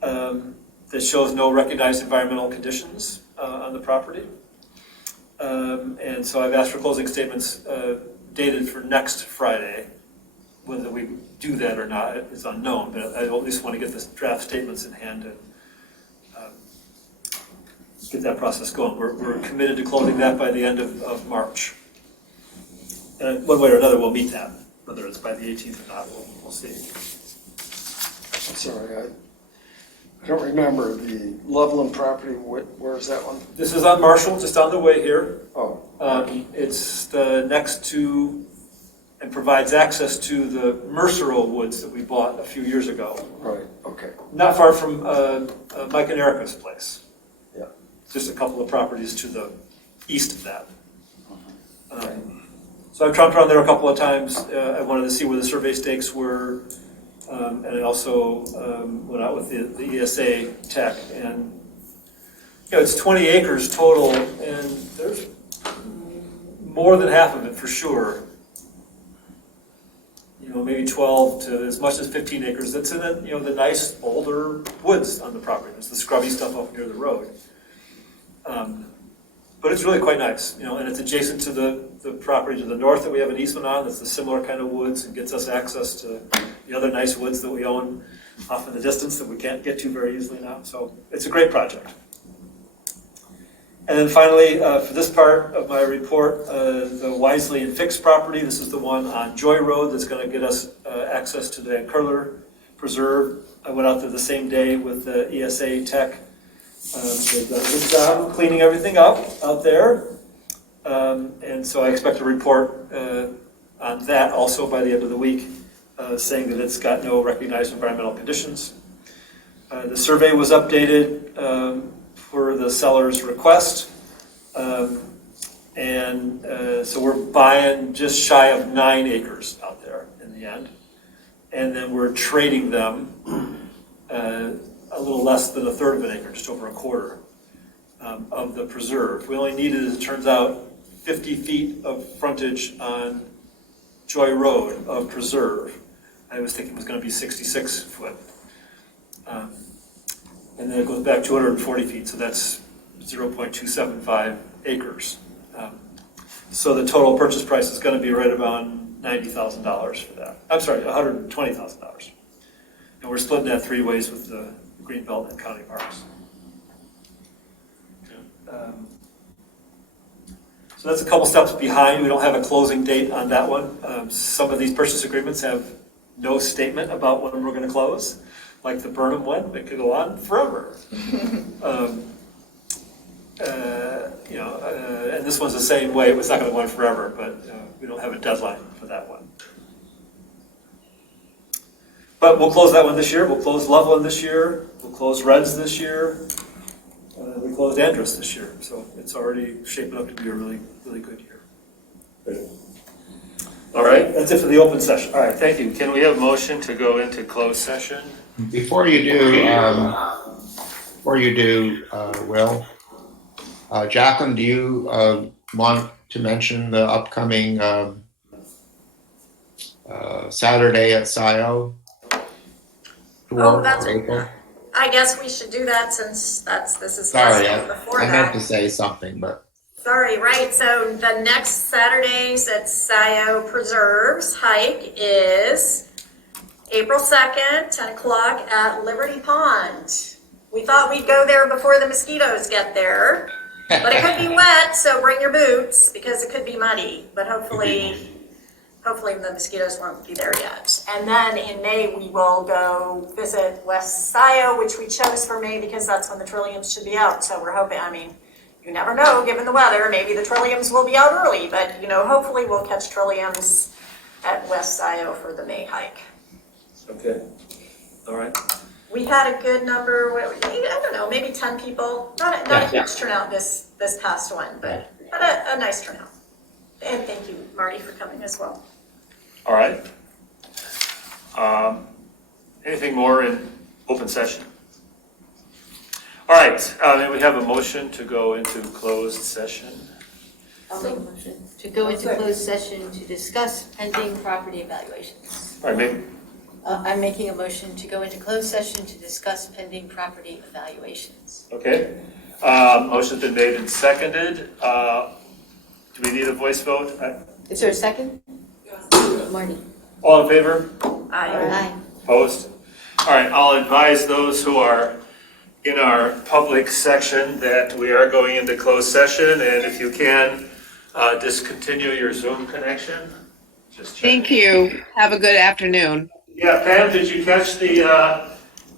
that shows no recognized environmental conditions on the property. And so I've asked for closing statements dated for next Friday. Whether we do that or not is unknown, but I at least want to get the draft statements in hand and get that process going. We're committed to closing that by the end of March. And one way or another, we'll meet that. Whether it's by the 18th or not, we'll see. I'm sorry, I don't remember the Loveland property. Where is that one? This is on Marshall, just on the way here. Oh. It's the next to and provides access to the Mercero Woods that we bought a few years ago. Right, okay. Not far from Mike and Erica's place. Yeah. Just a couple of properties to the east of that. So I've tromped around there a couple of times. I wanted to see where the survey stakes were. And I also went out with the ESA tech. And it's 20 acres total. And there's more than half of it for sure. Maybe 12 to as much as 15 acres. That's in the nice older woods on the property. There's the scrubby stuff up near the road. But it's really quite nice, and it's adjacent to the property to the north that we have an easement on. That's a similar kind of woods and gets us access to the other nice woods that we own off in the distance that we can't get to very easily now. So it's a great project. And then finally, for this part of my report, the Wisely and Fix property, this is the one on Joy Road that's going to get us access to the Van Curler Preserve. I went out there the same day with the ESA tech. They've done a good job cleaning everything up out there. And so I expect a report on that also by the end of the week, saying that it's got no recognized environmental conditions. The survey was updated for the seller's request. So we're buying just shy of 9 acres out there in the end. And then we're trading them a little less than a third of an acre, just over a quarter of the preserve. We only needed, as it turns out, 50 feet of frontage on Joy Road of preserve. I was thinking it was going to be 66 foot. And then it goes back 240 feet, so that's 0.275 acres. So the total purchase price is going to be right around $90,000 for that. I'm sorry, $120,000. And we're splitting that 3 ways with the Greenbelt and County Parks. So that's a couple steps behind. We don't have a closing date on that one. Some of these purchase agreements have no statement about when we're going to close. Like the Burnham one, it could go on forever. And this one's the same way. It's not going to go on forever, but we don't have a deadline for that one. But we'll close that one this year. We'll close Loveland this year. We'll close Reds this year. We closed Andrus this year. So it's already shaping up to be a really, really good year. All right. That's it for the open session. All right, thank you. Can we have a motion to go into closed session? Before you do, Will, Jacqueline, do you want to mention the upcoming Saturday at Scio? Oh, that's, April? I guess we should do that since this is Sorry, before I meant that. to say something, but. Sorry, right, so the next Saturdays at Scio Preserves hike is April 2nd, 10 o'clock at Liberty Pond. We thought we'd go there before the mosquitoes get there, but it could be wet, so bring your boots because it could be muddy, but hopefully the mosquitoes won't be there yet. And then in May, we will go visit West Scio, which we chose for May because that's when the trilliums should be out. So we're hoping, you never know, given the weather, maybe the trilliums will be out early, but hopefully we'll catch trilliums at West Scio for the May hike. Okay. All right. We had a good number, I don't know, maybe 10 people. Not a huge turnout this past one, but a nice turnout. And thank you, Marty, for coming as well. All right. Anything more in open session? All right, then we have a motion to go into closed session. I'll make a motion to go into closed session to discuss pending property evaluations. All right, I'm making a motion to go into closed session to discuss pending property evaluations. okay. Motion's been made and seconded. Do we need a voice vote? Is there a second? Marty. All in favor? Aye. Opposed? All right, I'll advise those who are in our public section that we are going into closed session, and if you can, discontinue your Zoom connection. Just check. Thank you. Have a good afternoon. Yeah, Pam, did you catch the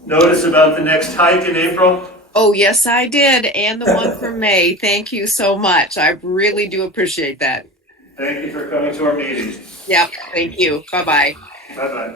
notice about the next hike in April? Oh, yes, I did. And the one for May. Thank you so much. I really do appreciate that. Thank you for coming to our meeting. Yep. Thank you. Bye-bye. Bye-bye.